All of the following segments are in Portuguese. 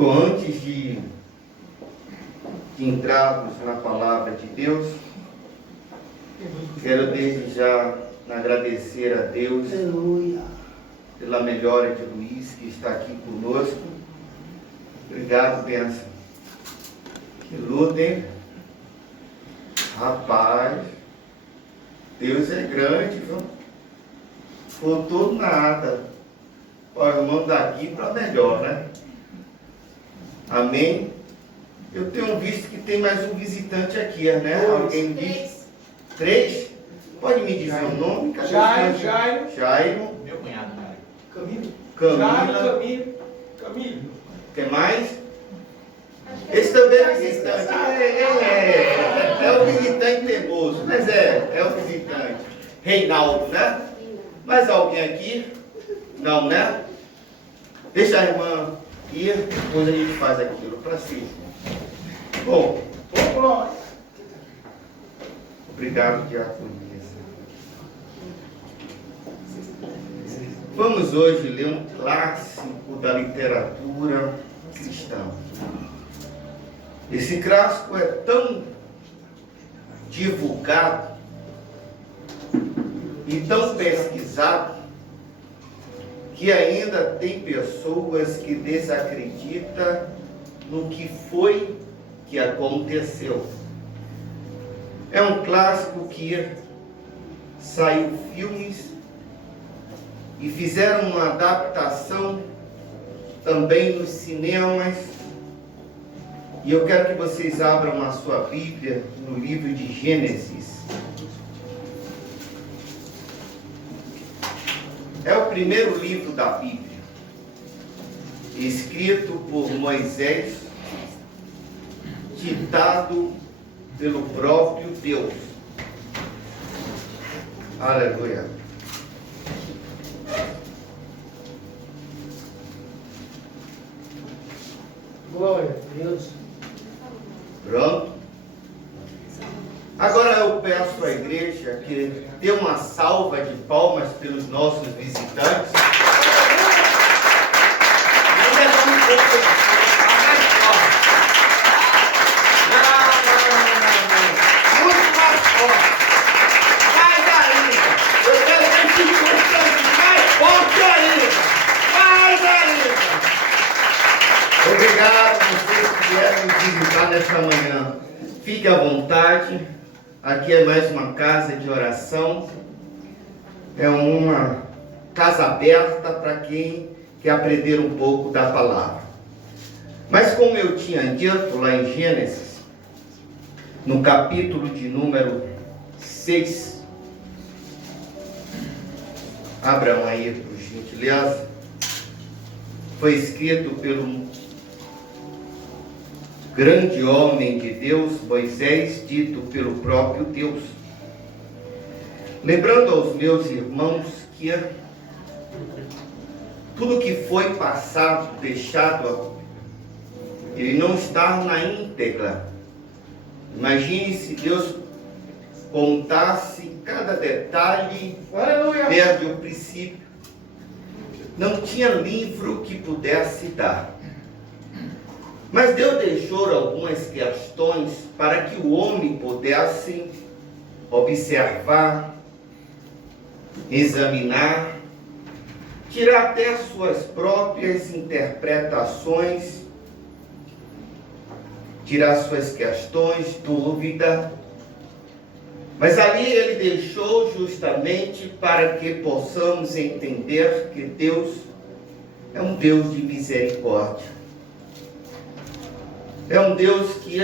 Bom, antes de entrarmos na palavra de Deus, quero desde já agradecer a Deus pela melhora de Luiz, que está aqui conosco. Obrigado, bênção. Que lutem. Rapaz, Deus é grande, viu? Faltou nada. O irmão daqui para melhor, né? Amém? Eu tenho visto que tem mais um visitante aqui, né? Alguém diz? Três? Pode me dizer o nome? Jairo. Meu cunhado, Camila. Camilo. Quem mais? Esse também é visitante. É o visitante teimoso, mas é o visitante. Reinaldo, né? Mais alguém aqui? Não, né? Deixa a irmã ir, depois a gente faz aquilo para si. Bom, obrigado, diaconisa. Vamos hoje ler um clássico da literatura cristã. Esse clássico é tão divulgado e tão pesquisado que ainda tem pessoas que desacreditam no que foi que aconteceu. É um clássico que saiu filmes e fizeram uma adaptação também nos cinemas. E eu quero que vocês abram a sua Bíblia no livro de Gênesis. É o primeiro livro da Bíblia, escrito por Moisés, ditado pelo próprio Deus. Aleluia. Glória a Deus. Pronto. Agora eu peço à igreja que dê uma salva de palmas pelos nossos visitantes. Muito mais forte. Mais ainda. Eu quero ver circunstâncias mais fortes ainda. Mais ainda. Obrigado a vocês que vieram nos visitar nesta manhã. Fique à vontade. Aqui é mais uma casa de oração. É uma casa aberta para quem quer aprender um pouco da palavra. Mas como eu tinha dito lá em Gênesis, no capítulo de número 6, abram aí, por gentileza, foi escrito pelo grande homem de Deus, Moisés, dito pelo próprio Deus. Lembrando aos meus irmãos que tudo que foi passado, deixado, ele não está na íntegra. Imagine se Deus contasse cada detalhe desde o princípio. Não tinha livro que pudesse dar. Mas Deus deixou algumas questões para que o homem pudesse observar, examinar, tirar até suas próprias interpretações, tirar suas questões, dúvida. Mas ali ele deixou justamente para que possamos entender que Deus é um Deus de misericórdia. É um Deus que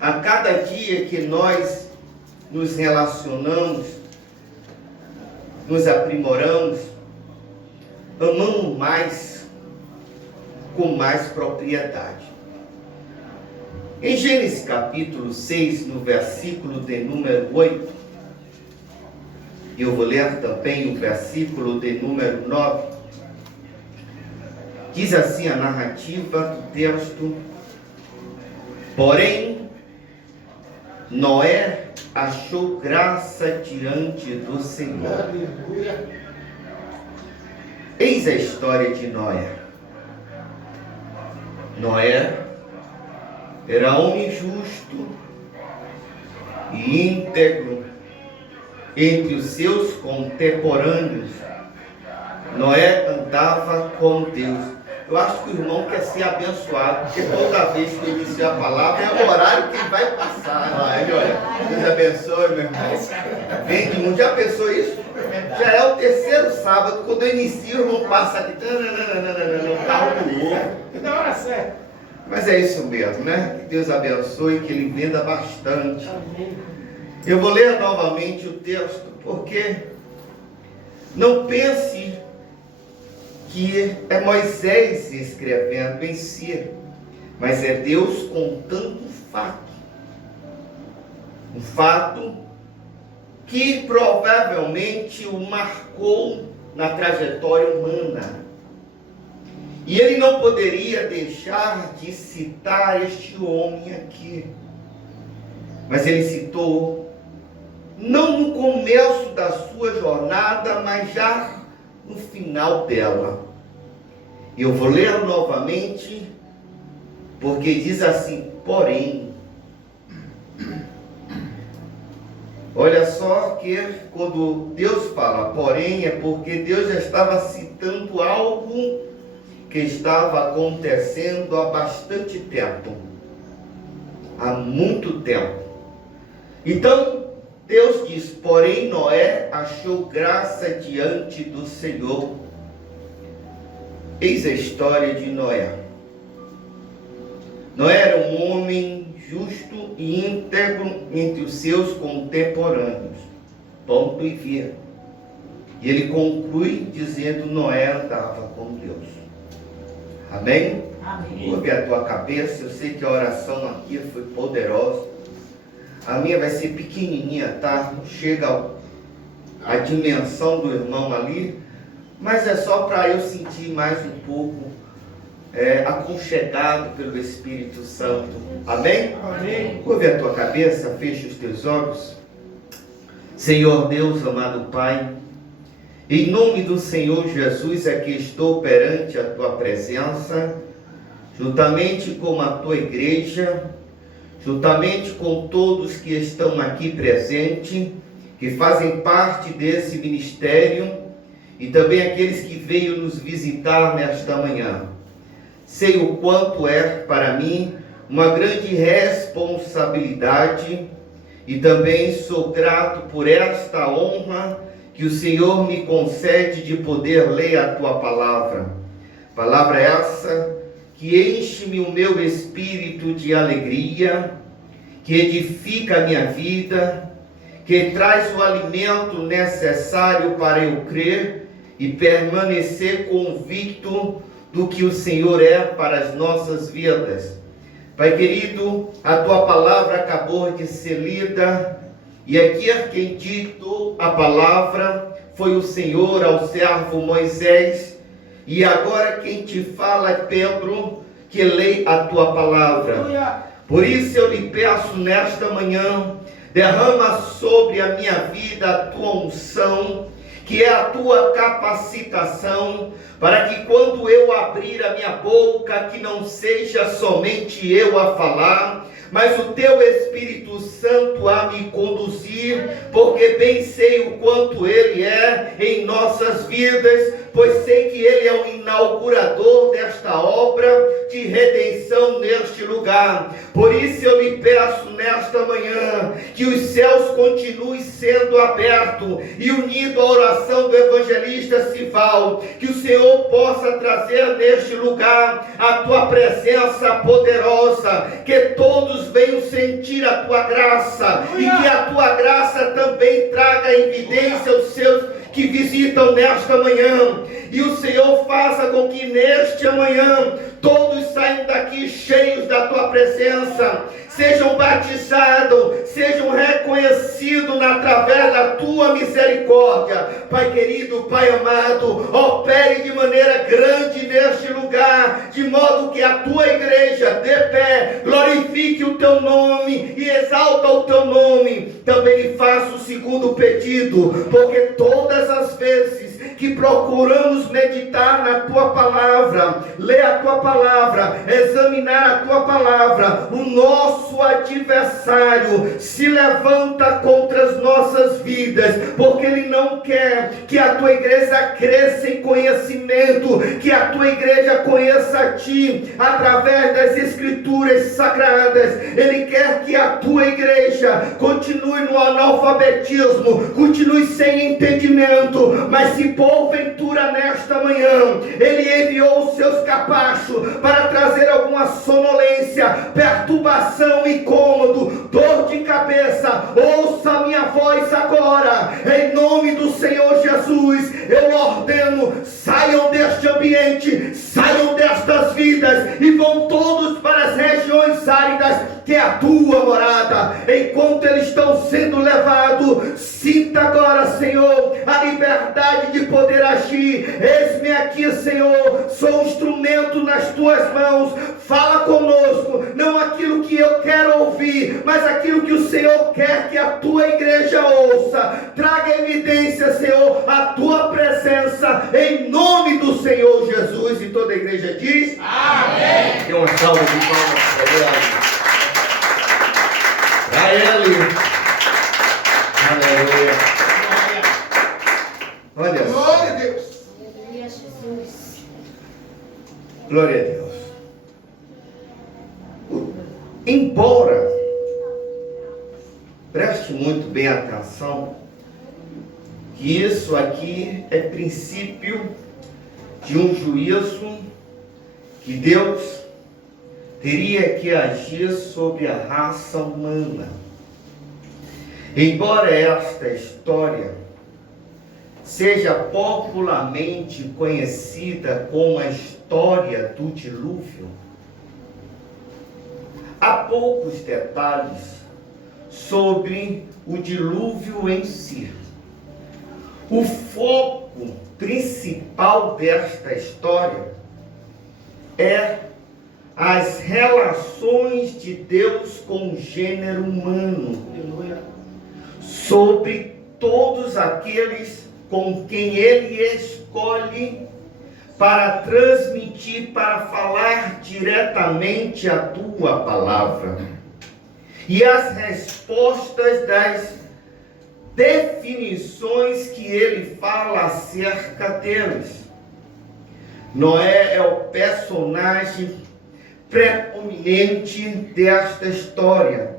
a cada dia que nós nos relacionamos, nos aprimoramos, amamos mais, com mais propriedade. Em Gênesis capítulo 6, no versículo de número 8, e eu vou ler também o versículo de número 9, diz assim a narrativa do texto: porém, Noé achou graça diante do Senhor. Aleluia. Eis a história de Noé. Noé era homem justo e íntegro entre os seus contemporâneos. Noé andava com Deus. Eu acho que o irmão quer ser abençoado, porque toda vez que eu inicio a palavra é o horário que ele vai passar. Deus abençoe, meu irmão. Vem de mundo. Já pensou isso? Já é o terceiro sábado, quando eu inicio, o irmão passa aqui. O carro pulou. Na hora certa. Mas é isso mesmo, né? Que Deus abençoe, que Ele venda bastante. Amém. Eu vou ler novamente o texto, porque não pense que é Moisés escrevendo em si, mas é Deus contando um fato. Um fato que provavelmente o marcou na trajetória humana. E ele não poderia deixar de citar este homem aqui. Mas ele citou, não no começo da sua jornada, mas já no final dela. Eu vou ler novamente, porque diz assim, porém. Olha só que quando Deus fala porém, é porque Deus já estava citando algo que estava acontecendo há bastante tempo. Há muito tempo. Então, Deus diz, porém Noé achou graça diante do Senhor. Eis a história de Noé. Noé era um homem justo e íntegro entre os seus contemporâneos. Ponto e vírgula. E ele conclui dizendo, Noé andava com Deus. Amém? Amém. Curve a tua cabeça, eu sei que a oração aqui foi poderosa. A minha vai ser pequenininha, tá? Não chega a dimensão do irmão ali, mas é só para eu sentir mais um pouco aconchegado pelo Espírito Santo. Amém? Amém. Curve a tua cabeça, feche os teus olhos. Senhor Deus, amado Pai, em nome do Senhor Jesus, aqui estou perante a tua presença, juntamente com a tua igreja, juntamente com todos que estão aqui presentes, que fazem parte desse ministério, e também aqueles que veio nos visitar nesta manhã. Sei o quanto é para mim uma grande responsabilidade, e também sou grato por esta honra que o Senhor me concede de poder ler a tua palavra. Palavra essa que enche-me o meu espírito de alegria, que edifica a minha vida, que traz o alimento necessário para eu crer e permanecer convicto do que o Senhor é para as nossas vidas. Pai querido, a tua palavra acabou de ser lida, e aqui quem ditou a palavra foi o Senhor ao servo Moisés, e agora quem te fala é Pedro, que lê a tua palavra. Por isso eu lhe peço nesta manhã, derrama sobre a minha vida a tua unção, que é a tua capacitação, para que quando eu abrir a minha boca, que não seja somente eu a falar, mas o teu Espírito Santo a me conduzir, porque bem sei o quanto Ele é em nossas vidas, pois sei que Ele é o inaugurador desta obra de redenção neste lugar. Por isso eu lhe peço nesta manhã, que os céus continuem sendo abertos, e unido à oração do evangelista Sival, que o Senhor possa trazer neste lugar a tua presença poderosa, que todos venham sentir a tua graça, e que a tua graça também traga em evidência os seus que visitam nesta manhã, e o Senhor faça com que neste amanhã todos saiam daqui cheios da tua presença, sejam batizados, sejam reconhecidos através da tua misericórdia. Pai querido, Pai amado, opere de maneira grande neste lugar, de modo que a tua igreja de pé glorifique o teu nome e exalta o teu nome. Também lhe faço o segundo pedido, porque todas as vezes que procuramos meditar na tua palavra, ler a tua palavra, examinar a tua palavra, o nosso adversário se levanta contra as nossas vidas, porque ele não quer que a tua igreja cresça em conhecimento, que a tua igreja conheça a ti através das escrituras sagradas. Ele quer que a tua igreja continue no analfabetismo, continue sem entendimento, mas se porventura nesta manhã ele enviou os seus capachos para trazer alguma sonolência, perturbação, incômodo, dor de cabeça, ouça a minha voz agora, em nome do Senhor Jesus. Eu ordeno, saiam deste ambiente, saiam destas vidas e vão todos para as regiões áridas, que é a tua morada. Enquanto eles estão sendo levados, sinta agora, Senhor, a liberdade de poder agir. Eis-me aqui, Senhor, sou um instrumento nas tuas mãos. Fala conosco, não aquilo que eu quero ouvir, mas aquilo que o Senhor quer que a tua igreja ouça. Traga evidência, Senhor, a tua presença, em nome do Senhor Jesus. E toda a igreja diz: amém. Tem uma salva de palmas para ele. Aleluia. Olha só. Glória a Deus. Aleluia, Jesus. Glória a Deus. Embora, preste muito bem atenção, que isso aqui é princípio de um juízo que Deus teria que agir sobre a raça humana. Embora esta história seja popularmente conhecida como a história do dilúvio, há poucos detalhes sobre o dilúvio em si. O foco principal desta história é as relações de Deus com o gênero humano, Aleluia. sobre todos aqueles com quem Ele escolhe para transmitir, para falar diretamente a tua palavra. E as respostas das definições que Ele fala acerca deles. Noé é o personagem preeminente desta história,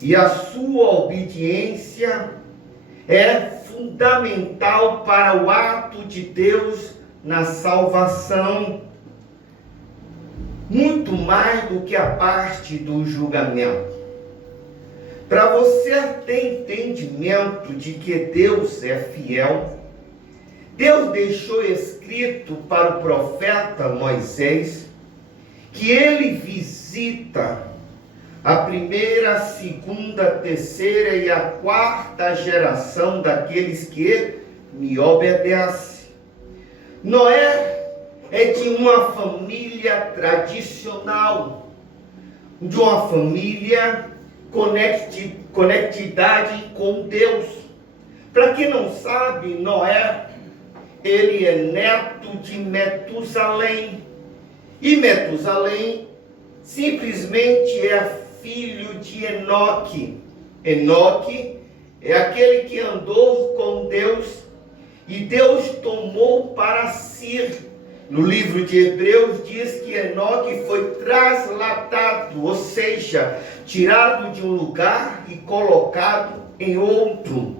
e a sua obediência é fundamental para o ato de Deus na salvação, muito mais do que a parte do julgamento. Para você ter entendimento de que Deus é fiel, Deus deixou escrito para o profeta Moisés que ele visita a primeira, a segunda, a terceira e a quarta geração daqueles que me obedecem. Noé é de uma família tradicional, de uma família conectividade com Deus. Para quem não sabe, Noé, ele é neto de Metusalém. E Metusalém simplesmente é filho de Enoque. Enoque é aquele que andou com Deus e Deus tomou para si. No livro de Hebreus diz que Enoque foi trasladado, ou seja, tirado de um lugar e colocado em outro.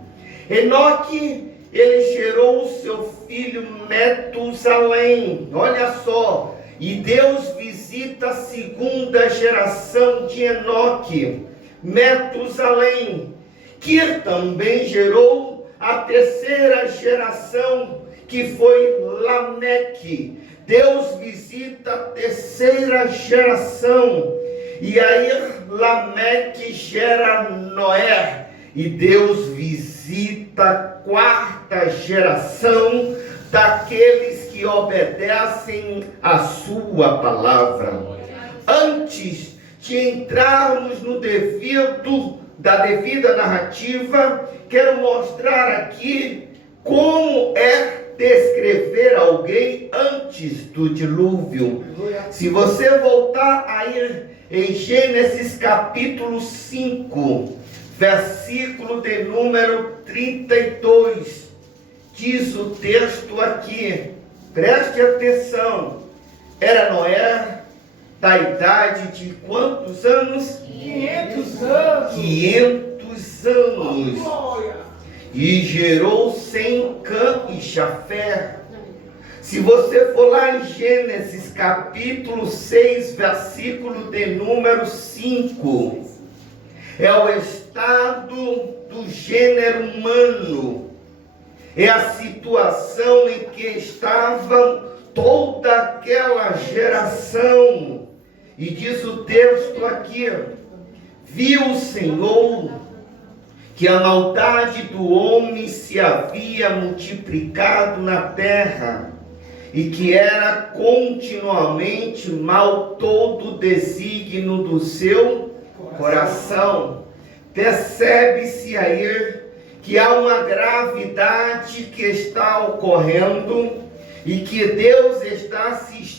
Enoque, ele gerou o seu filho Metusalém. Olha só, e Deus visita a segunda geração de Enoque, Metusalém, que também gerou a terceira geração, que foi Lameque. Deus visita a terceira geração, e aí Lameque gera Noé, e Deus visita a quarta geração daqueles que obedecem a sua palavra. Antes de entrarmos no da devida narrativa, quero mostrar aqui como é descrever alguém antes do dilúvio. Se você voltar aí em Gênesis capítulo 5, versículo de número 32, diz o texto aqui, preste atenção, era Noé da idade de quantos anos? 500 anos. 500 anos. Glória. E gerou Sem, Cã e Jafé. Se você for lá em Gênesis capítulo 6, versículo de número 5, é o estado do gênero humano, é a situação em que estava toda aquela geração. E diz o texto aqui, viu o Senhor que a maldade do homem se havia multiplicado na terra, e que era continuamente mal todo o desígnio do seu coração. Percebe-se aí que há uma gravidade que está ocorrendo e que Deus está assistindo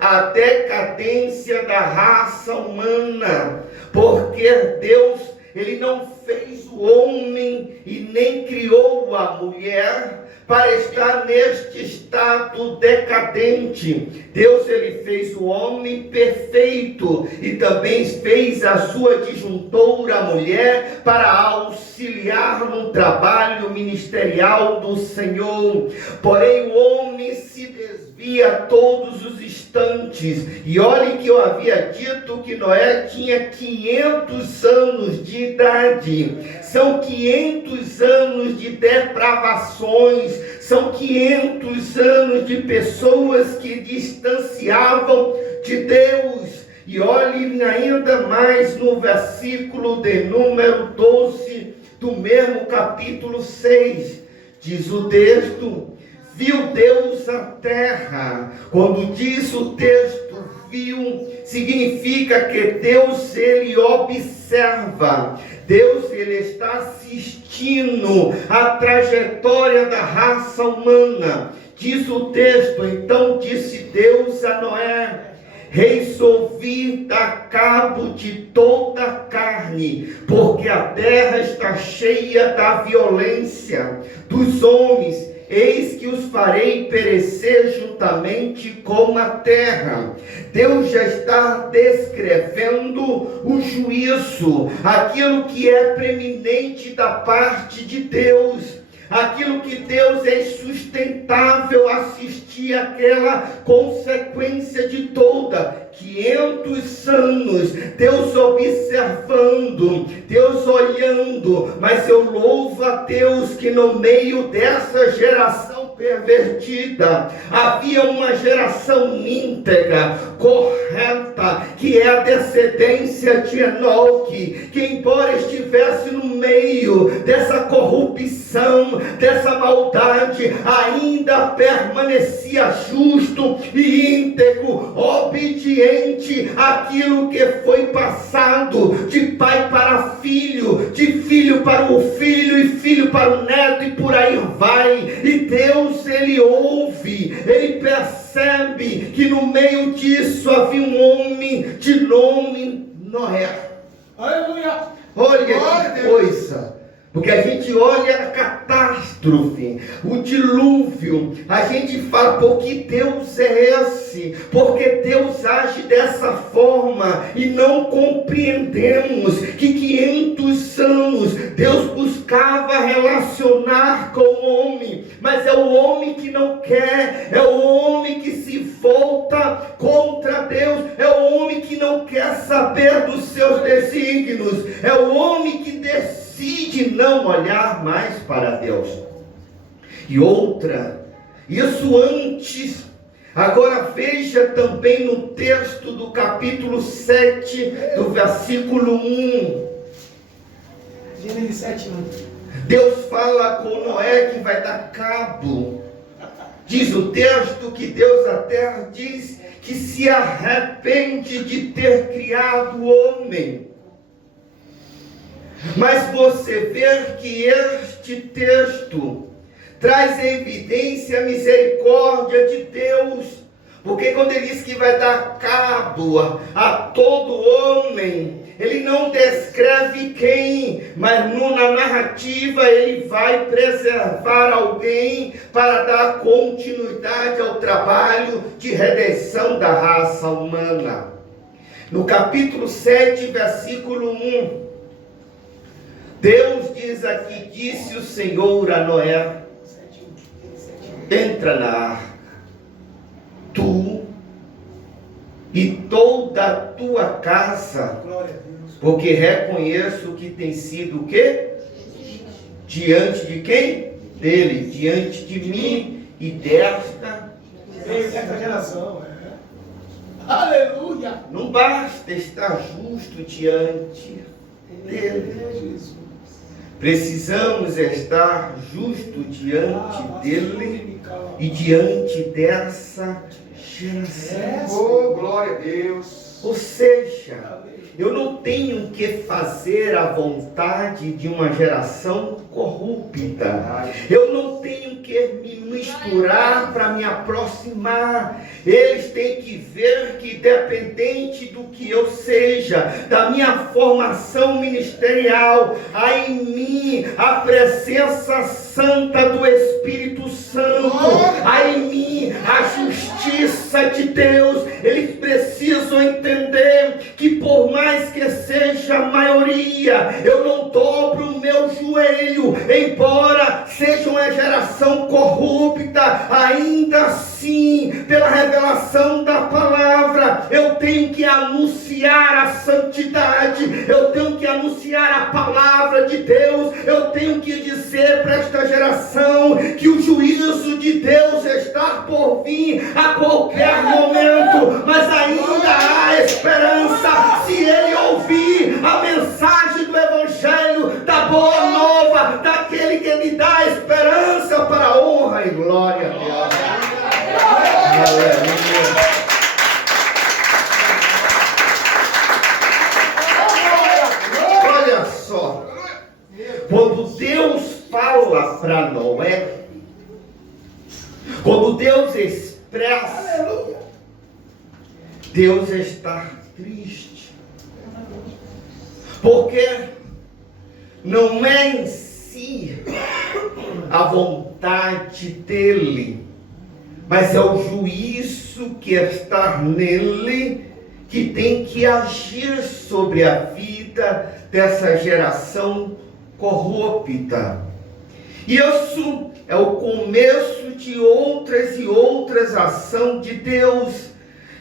à decadência da raça humana, porque Deus, Ele não fez o homem e nem criou a mulher para estar neste estado decadente. Deus, Ele fez o homem perfeito e também fez a sua disjuntora, a mulher, para auxiliar no trabalho ministerial do Senhor. Porém, o homem se desvia todos os instantes. E olhe que eu havia dito que Noé tinha 500 anos de idade. São 500 anos de depravações, são 500 anos de pessoas que distanciavam de Deus. E olhe ainda mais no versículo de número 12 do mesmo capítulo 6, diz o texto, viu Deus a terra. Quando diz o texto viu, significa que Deus, Ele observa. Deus, Ele está assistindo a trajetória da raça humana. Diz o texto, então disse Deus a Noé, resolvi dar cabo de toda a carne, porque a terra está cheia da violência dos homens. Eis que os farei perecer juntamente com a terra. Deus já está descrevendo o juízo, aquilo que é preeminente da parte de Deus, aquilo que Deus é sustentável assistir aquela consequência de toda 500 anos, Deus observando, Deus olhando, mas eu louvo a Deus que no meio dessa geração pervertida, havia uma geração íntegra, correta, que é a descendência de Enoque, que embora estivesse no meio dessa corrupção, dessa maldade, ainda permanecia justo e íntegro, obediente àquilo que foi passado de pai para filho, de filho para o filho e filho para o neto, e por aí vai. E Deus, Ele ouve, Ele percebe que no meio disso havia um homem de nome Noé. Aleluia. Olha que coisa, porque a gente olha a catástrofe, o dilúvio, a gente fala, por que Deus é esse? Porque Deus age dessa forma e não compreendemos que 500 anos Deus buscava relacionar com o homem, mas é o homem que não quer, é o homem que se volta contra Deus, é o homem que não quer saber dos seus desígnios, é o homem que decide não olhar mais para Deus. E outra, isso antes, agora veja também no texto do capítulo 7, do versículo 1. Gênesis 7, 1. Deus fala com Noé que vai dar cabo. Diz o texto que Deus até diz que se arrepende de ter criado o homem. Mas você vê que este texto traz em evidência a misericórdia de Deus. Porque quando ele diz que vai dar cabo a todo homem, ele não descreve quem, mas na narrativa ele vai preservar alguém para dar continuidade ao trabalho de redenção da raça humana. No capítulo 7, versículo 1, Deus diz aqui: disse o Senhor a Noé: entra na arca, tu e toda a tua casa, porque reconheço que tem sido o quê? Diante de quem? Dele, diante de mim e desta geração. Aleluia! Não basta estar justo diante dele. Precisamos estar justo diante dele e diante dessa geração. Oh, glória a Deus. Ou seja, eu não tenho que fazer a vontade de uma geração corrupta. Eu não tenho que me misturar para me aproximar. Eles têm que ver que, independente do que eu seja, da minha formação ministerial, há em mim a presença santa do Espírito Santo, há em mim a justiça de Deus. Eles precisam entender que, por mais que seja a maioria, eu não dobro o meu joelho, embora seja uma geração corrupta, ainda assim, pela revelação da palavra, eu tenho que anunciar a santidade, eu tenho que anunciar a palavra de Deus, eu tenho que dizer para esta geração que o juízo de Deus está por vir a qualquer momento, mas ainda há esperança se ele ouvir a mensagem do Evangelho, da boa nova, daquele que lhe dá esperança para a honra e glória a Deus. Aleluia. Olha só, quando Deus fala para Noé, quando Deus expressa, Deus está triste, porque não é em si a vontade dele, mas é o juízo que está nele que tem que agir sobre a vida dessa geração corrupta. E isso é o começo de outras e outras ações de Deus.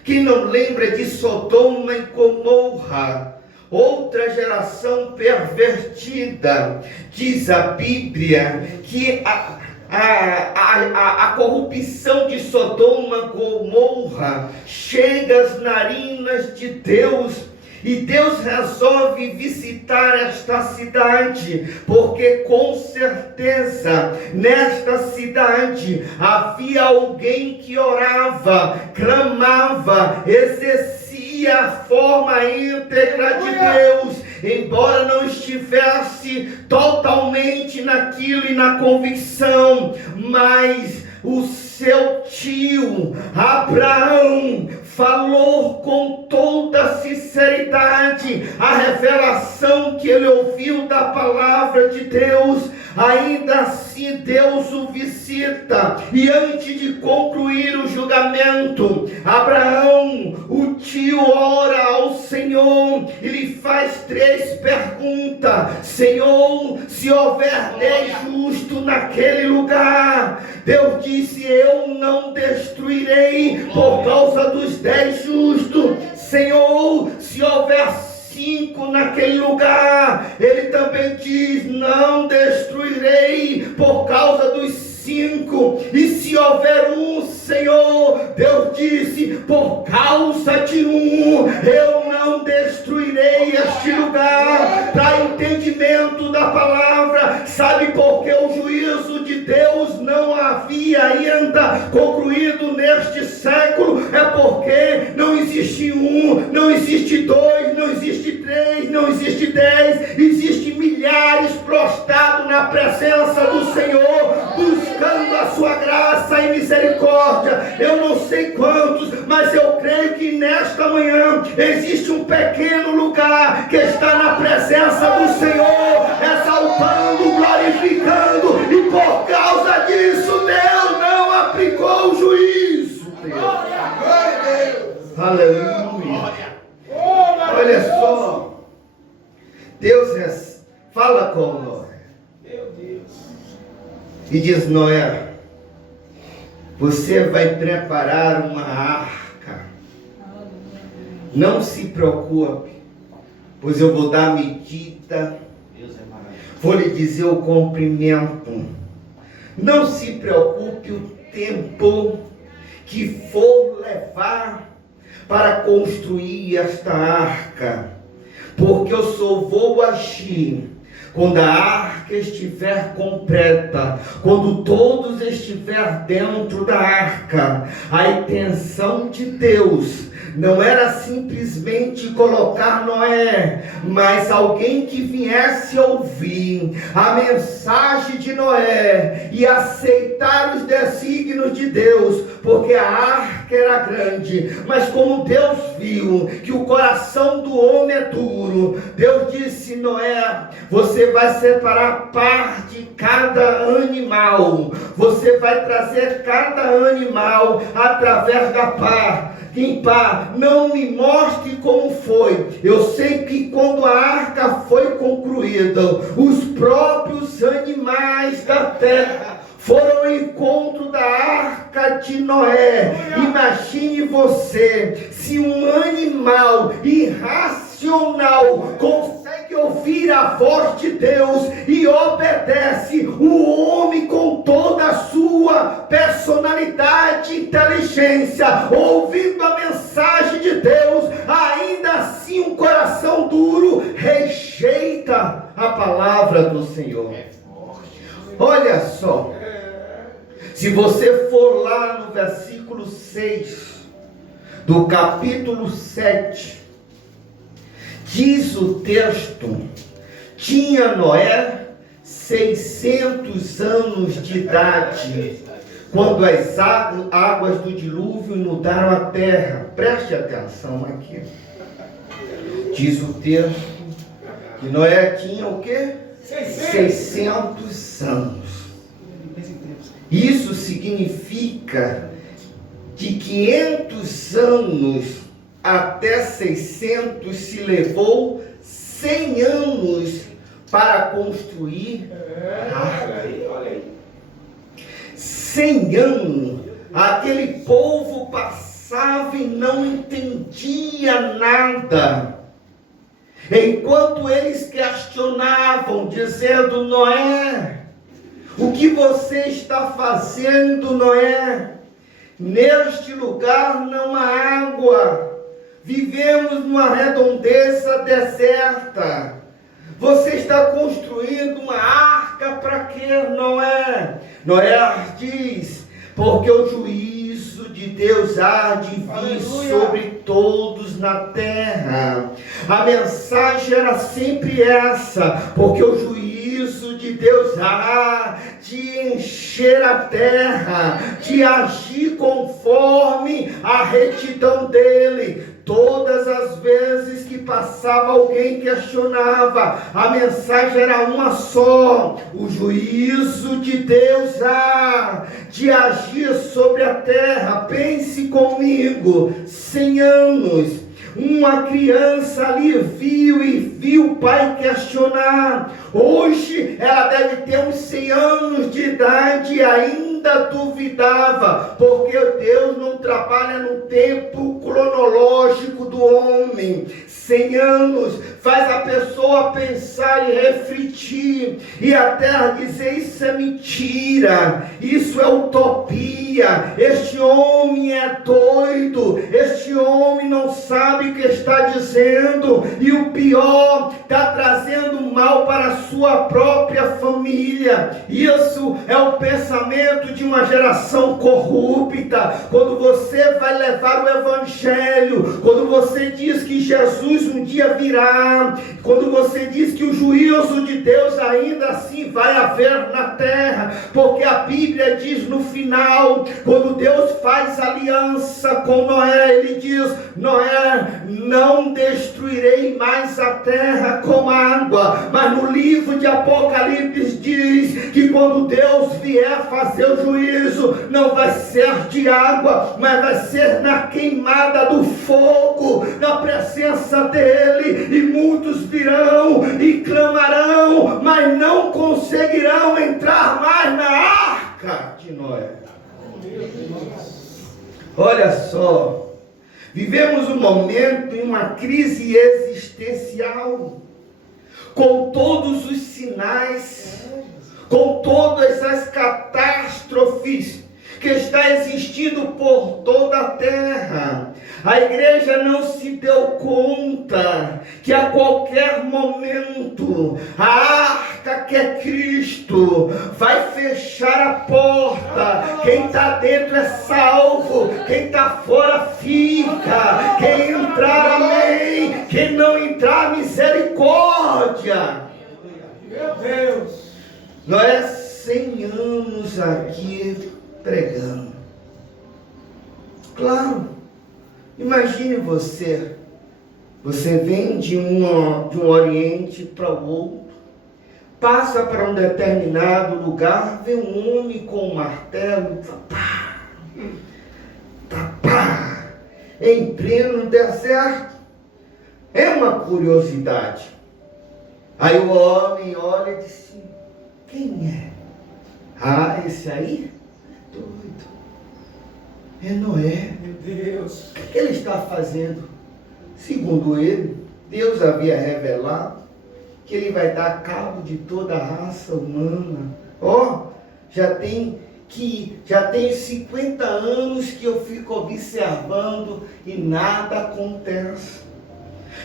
Que não lembra de Sodoma e Gomorra, outra geração pervertida. Diz a Bíblia que a corrupção de Sodoma e Gomorra chega às narinas de Deus. E Deus resolve visitar esta cidade, porque com certeza nesta cidade havia alguém que orava, clamava, exercia a forma íntegra de Deus, embora não estivesse totalmente naquilo e na convicção, mas o seu tio Abraão falou com toda sinceridade a revelação que ele ouviu da palavra de Deus. Ainda assim Deus o visita, e antes de concluir o julgamento, Abraão, o tio, ora ao Senhor e lhe faz 3 perguntas. Senhor, se houver 10 justos naquele lugar, Deus disse: eu não destruirei por causa dos 10 justos. Senhor, se houver 5 naquele lugar, ele também diz: não destruirei por causa dos 5. E se houver 1, Senhor, Deus disse: por causa de 1, eu não destruirei este lugar. Para entendimento da palavra, sabe por que o juízo de Deus não havia ainda concluído neste século? É porque não existe 1, não existe 2, não existe 3, não existe 10, existe milhares prostrados na presença do Senhor, buscando buscando a sua graça e misericórdia. Eu não sei quantos, mas eu creio que nesta manhã existe um pequeno lugar que está na presença do Senhor, exaltando, glorificando, e por causa disso Deus não aplicou o juízo. Aleluia. Olha só, Deus fala com Noé. Meu Deus. E diz: Noé, você vai preparar uma arca. Não se preocupe, pois eu vou dar medida, vou lhe dizer o comprimento. Não se preocupe o tempo que for levar para construir esta arca, porque eu só vou agir quando a arca estiver completa, quando todos estiverem dentro da arca. A intenção de Deus não era simplesmente colocar Noé, mas alguém que viesse ouvir a mensagem de Noé e aceitar os desígnios de Deus, porque a arca era grande, mas como Deus viu que o coração do homem é duro, Deus disse: Noé, você vai separar parte de cada animal, você vai trazer cada animal através da pá. Não me mostre como foi. Eu sei que quando a arca foi concluída, os próprios animais da terra foram ao encontro da arca de Noé. Imagine você, se um animal irracional consegue ouvir a voz de Deus e obedece, o homem com toda a sua personalidade e inteligência, ouvindo a mensagem de Deus, ainda assim um coração duro rejeita a palavra do Senhor. Olha só, se você for lá no versículo 6 do capítulo 7, diz o texto: tinha Noé 600 anos de idade quando as águas do dilúvio inundaram a terra. Preste atenção aqui. Diz o texto que Noé tinha o quê? 600 anos. Isso significa de 500 anos até 600 se levou 100 anos para construir a arca. 100 anos, aquele povo passava e não entendia nada. Enquanto eles questionavam, dizendo: Noé, o que você está fazendo, Noé? Neste lugar não há água. Vivemos numa redondeza deserta. Você está construindo uma arca para quê, Noé? Noé diz: porque o juízo de Deus há de vir sobre todos na terra. A mensagem era sempre essa: porque o juízo de Deus há de encher a terra, de agir conforme a retidão dele. Todas as vezes que passava alguém questionava, a mensagem era uma só: o juízo de Deus há de agir sobre a terra. Pense comigo, 100 anos. Uma criança ali viu o pai questionar. Hoje ela deve ter uns 100 anos de idade e ainda duvidava, porque Deus não trabalha no tempo cronológico do homem. 100 anos faz a pessoa pensar e refletir, e até dizer: isso é mentira, isso é utopia, este homem é doido, este homem não sabe o que está dizendo, e o pior, está trazendo mal para a sua própria família. Isso é o pensamento de uma geração corrupta. Quando você vai levar o evangelho, quando você diz que Jesus um dia virá, haverá. Quando você diz que o juízo de Deus ainda assim vai haver na terra, porque a Bíblia diz no final, quando Deus faz aliança com Noé, ele diz: Noé, não destruirei mais a terra com água. Mas no livro de Apocalipse diz que quando Deus vier fazer o juízo, não vai ser de água, mas vai ser na queimada do fogo, na presença dele, e muitos virão e clamarão, mas não conseguirão entrar mais na arca de Noé. Olha só, vivemos um momento em uma crise existencial, com todos os sinais, com todas as catástrofes que está existindo por toda a terra. A igreja não se deu conta que a qualquer momento a arca, que é Cristo, vai fechar a porta. Quem está dentro é salvo, quem está fora fica. Quem entrar, amém. Quem não entrar, misericórdia. Meu Deus. Nós 100 anos aqui pregando. Claro, imagine você vem de um oriente para o outro, passa para um determinado lugar, vê um homem com um martelo, em pleno deserto. É uma curiosidade. Aí o homem olha e diz: quem é? Ah, esse aí? Doido. É Noé. Meu Deus. O que ele está fazendo? Segundo ele, Deus havia revelado que ele vai dar cabo de toda a raça humana. Já tem 50 anos que eu fico observando e nada acontece.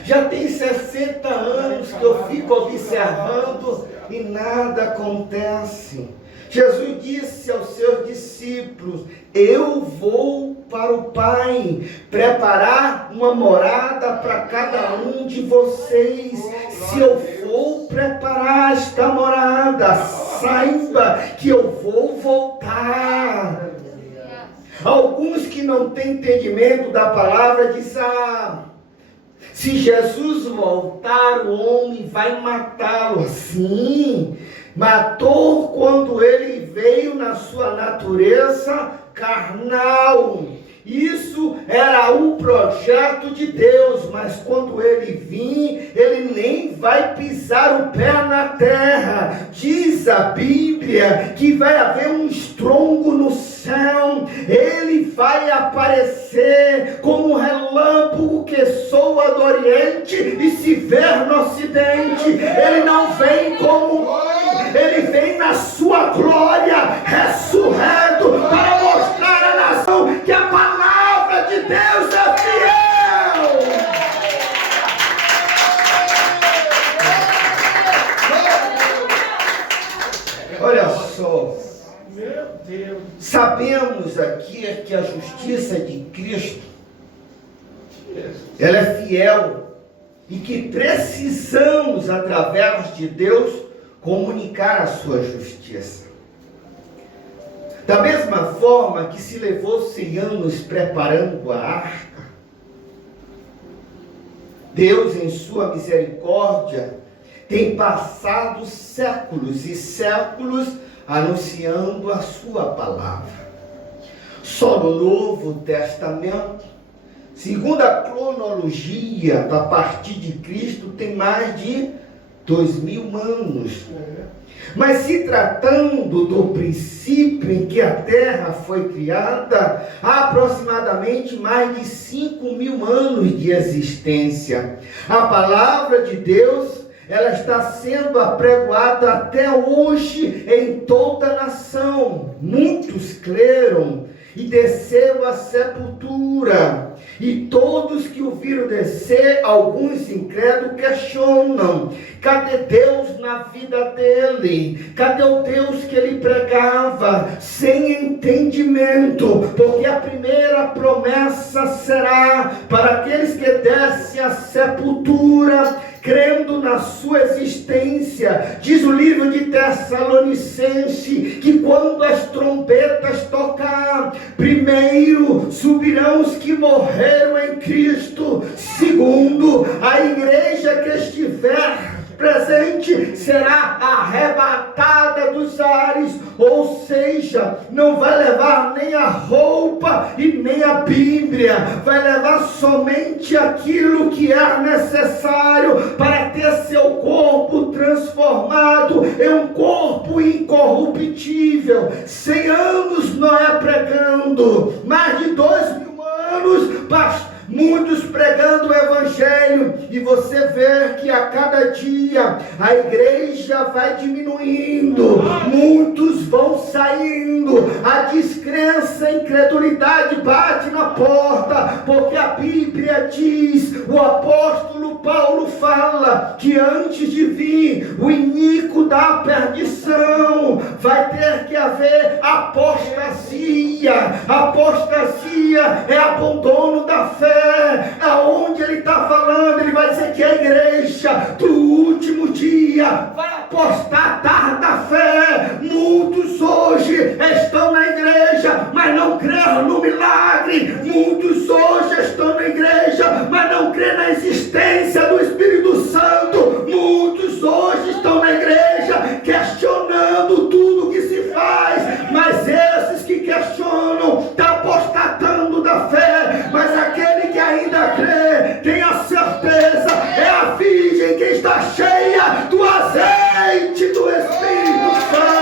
Já tem 60 anos que eu fico observando e nada acontece. Jesus disse aos seus discípulos: eu vou para o Pai preparar uma morada para cada um de vocês. Se eu vou preparar esta morada, saiba que eu vou voltar. Alguns que não têm entendimento da palavra dizem: se Jesus voltar, o homem vai matá-lo. Sim, matou quando ele veio na sua natureza carnal. Isso era o projeto de Deus, mas quando ele vir, ele nem vai pisar o pé na terra. Diz a Bíblia que vai haver um estrondo no céu, ele vai aparecer como um relâmpago que soa do oriente e se ver no ocidente. Ele não vem como ele vem na sua glória, ressurreto, para mostrar à nação que a palavra de Deus é fiel. Olha só, Meu Deus. sabemos aqui que a justiça de Cristo, ela é fiel, e que precisamos, através de Deus, comunicar a sua justiça. Da mesma forma que se levou 100 anos preparando a arca, Deus, em sua misericórdia, tem passado séculos e séculos anunciando a sua palavra. Só no Novo Testamento, segundo a cronologia a partir de Cristo, tem mais de 2000 anos. Mas se tratando do princípio em que a terra foi criada, há aproximadamente mais de 5.000 anos de existência. A palavra de Deus, ela está sendo apregoada até hoje em toda a nação. Muitos creram e desceram à sepultura. E todos que o viram descer, alguns incrédulos questionam: cadê Deus na vida dele? Cadê o Deus que ele pregava? Sem entendimento, porque a primeira promessa será para aqueles que descem à sepultura, crendo na sua existência. Diz o livro de Tessalonicenses que quando as trombetas tocar, primeiro subirão os que morreram em Cristo, segundo, a igreja que estiver presente será arrebatada dos ares, ou seja, não vai levar nem a roupa e nem a Bíblia, vai levar somente aquilo que é necessário para ter seu corpo transformado em um corpo incorruptível. 100 anos Noé pregando, mais de 2000 anos, muitos pregando o evangelho, e você vê que a cada dia a igreja vai diminuindo, muitos vão saindo, a descrença, a incredulidade bate na porta, porque a Bíblia diz, o apóstolo Paulo fala que antes de vir o iníquo da perdição, vai ter que haver apostasia. Apostasia é abandono da fé. Aonde ele está falando, ele vai dizer que a igreja do último dia vai apostatar da fé. Muitos hoje estão na igreja, mas não creram no milagre. Muitos hoje estão na igreja, mas não creem na existência do Espírito Santo. Muitos hoje estão na igreja questionando tudo que se faz, mas esses que questionam estão apostatando da fé. Mas aquele que ainda crê, tenha certeza, é a virgem que está cheia do azeite do Espírito Santo.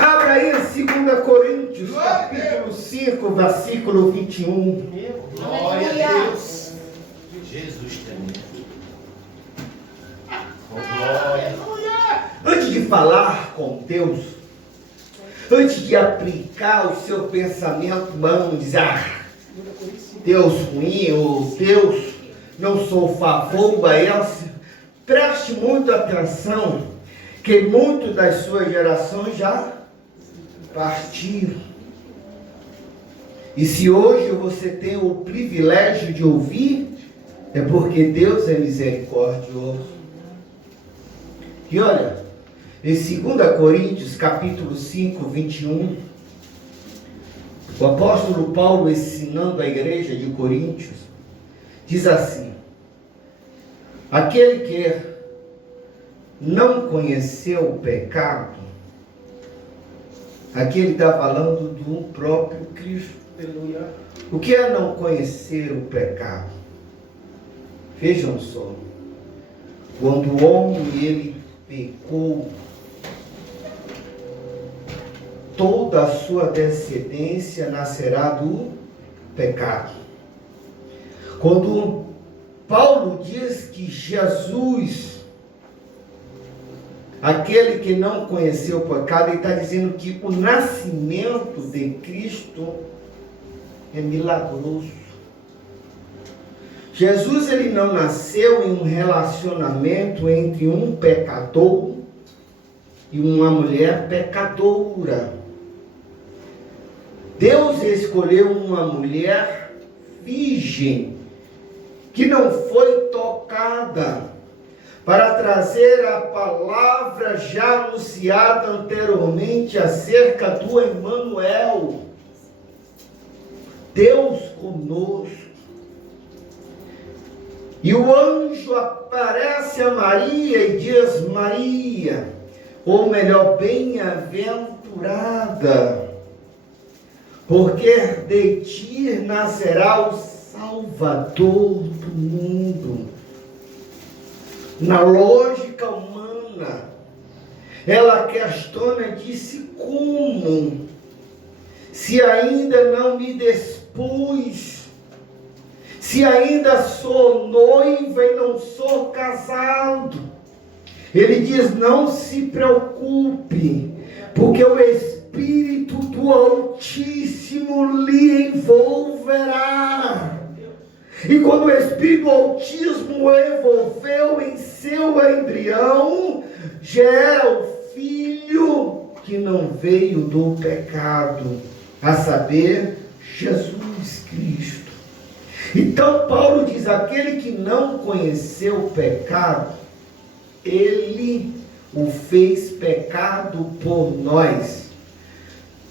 Abra aí em 2 Coríntios, capítulo 5, versículo 21. Glória a Deus. Jesus tremendo. Antes de falar com Deus, antes de aplicar o seu pensamento humano, dizer, Deus ruim, ou Deus não sou favor a esse, preste muita atenção, que muitas das suas gerações já partiram. E se hoje você tem o privilégio de ouvir, é porque Deus é misericordioso. E olha, em 2 Coríntios, capítulo 5, 21, o apóstolo Paulo, ensinando a igreja de Coríntios, diz assim: aquele que não conheceu o pecado, aqui ele está falando do próprio Cristo. Aleluia. O que é não conhecer o pecado? Vejam só, quando o homem ele pecou, toda a sua descendência nascerá do pecado. Quando Paulo diz que Jesus, aquele que não conheceu o pecado, ele está dizendo que o nascimento de Cristo é milagroso. Jesus ele não nasceu em um relacionamento entre um pecador e uma mulher pecadora. Deus escolheu uma mulher virgem, que não foi tocada, para trazer a palavra já anunciada anteriormente acerca do Emmanuel, Deus conosco. E o anjo aparece a Maria e diz: Maria, ou melhor, bem-aventurada, porque de ti nascerá o Salvador do mundo. Na lógica humana, ela questiona, disse: como? Se ainda não me dispus, se ainda sou noiva e não sou casado. Ele diz: não se preocupe, porque o Espírito do Altíssimo lhe envolverá. E quando o Espírito do Altíssimo envolveu em seu embrião, gera o Filho que não veio do pecado, a saber, Jesus Cristo. Então Paulo diz, aquele que não conheceu o pecado, ele o fez pecado por nós,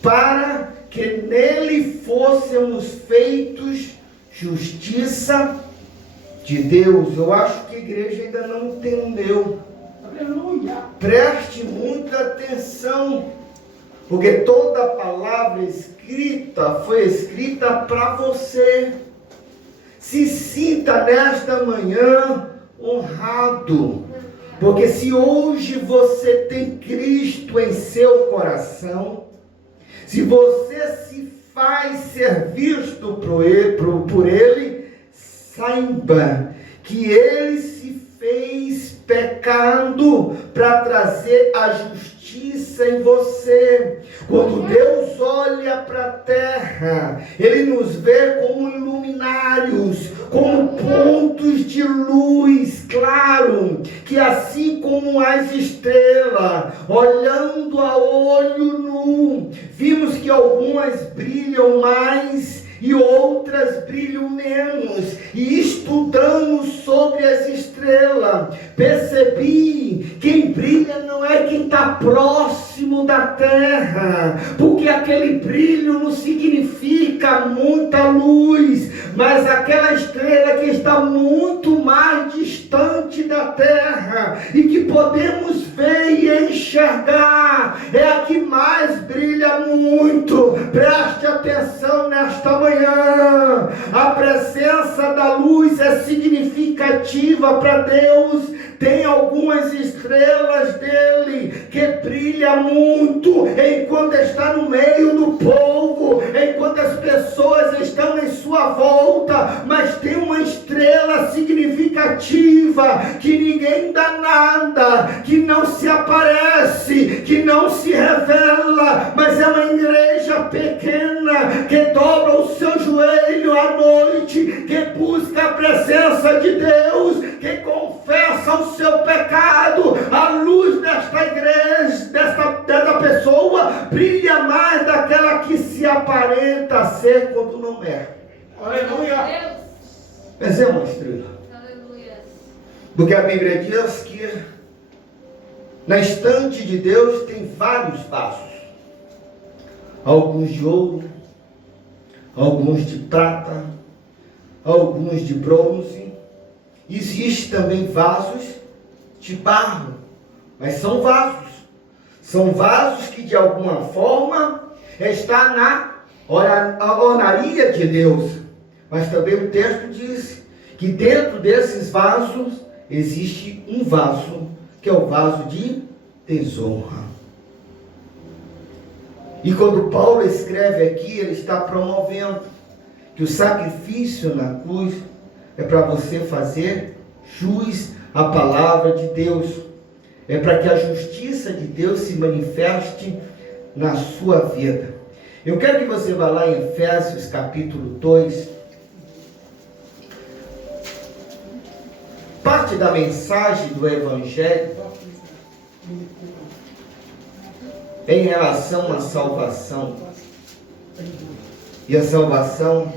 para que nele fôssemos feitos justiça de Deus. Eu acho que a igreja ainda não entendeu. Aleluia. Preste muita atenção, porque toda palavra escrita foi escrita para você. Se sinta nesta manhã honrado, porque se hoje você tem Cristo em seu coração, se você se faz ser visto por Ele, saiba que Ele se fez pecado para trazer a justiça em você. Quando Deus olha para a terra, Ele nos vê como luminários, como pontos de luz, claro, que assim como as estrelas, olhando a olho nu, vimos que algumas brilham mais e outras brilham menos, e estudando sobre as estrelas, percebi, quem brilha não é quem está próximo da terra, porque aquele brilho não significa muita luz, mas aquela estrela que está muito mais distante da terra, e que podemos ver e enxergar, é a que mais brilha muito. Preste atenção nesta manhã. A presença da luz é significativa para Deus. Tem algumas estrelas dele que brilham muito enquanto está no meio do povo, enquanto as pessoas estão em sua volta, mas tem uma estrela significativa que ninguém dá nada, que não se aparece, que não se revela, mas é uma igreja pequena que dobra o seu joelho à noite, que busca a presença de Deus, que confessa o seu pecado. A luz desta igreja, desta pessoa, brilha mais daquela que se aparenta ser quando não é. Aleluia. Mas é uma estrela. Aleluia. Porque a Bíblia diz que na estante de Deus tem vários vasos. Alguns de ouro, alguns de prata, alguns de bronze. Existe também vasos de barro, mas são vasos. São vasos que de alguma forma está na ornaria de Deus. Mas também o texto diz que dentro desses vasos existe um vaso, que é o vaso de desonra. E quando Paulo escreve aqui, ele está promovendo que o sacrifício na cruz é para você fazer jus à palavra de Deus. É para que a justiça de Deus se manifeste na sua vida. Eu quero que você vá lá em Efésios capítulo 2. Parte da mensagem do Evangelho em relação à salvação. E a salvação,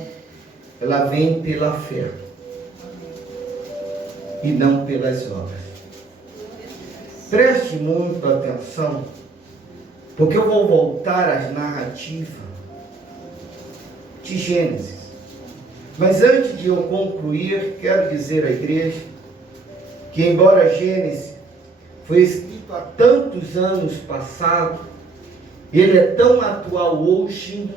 ela vem pela fé e não pelas obras. Preste muito atenção, porque eu vou voltar às narrativas de Gênesis. Mas antes de eu concluir, quero dizer à igreja que, embora Gênesis foi escrito há tantos anos passados, ele é tão atual hoje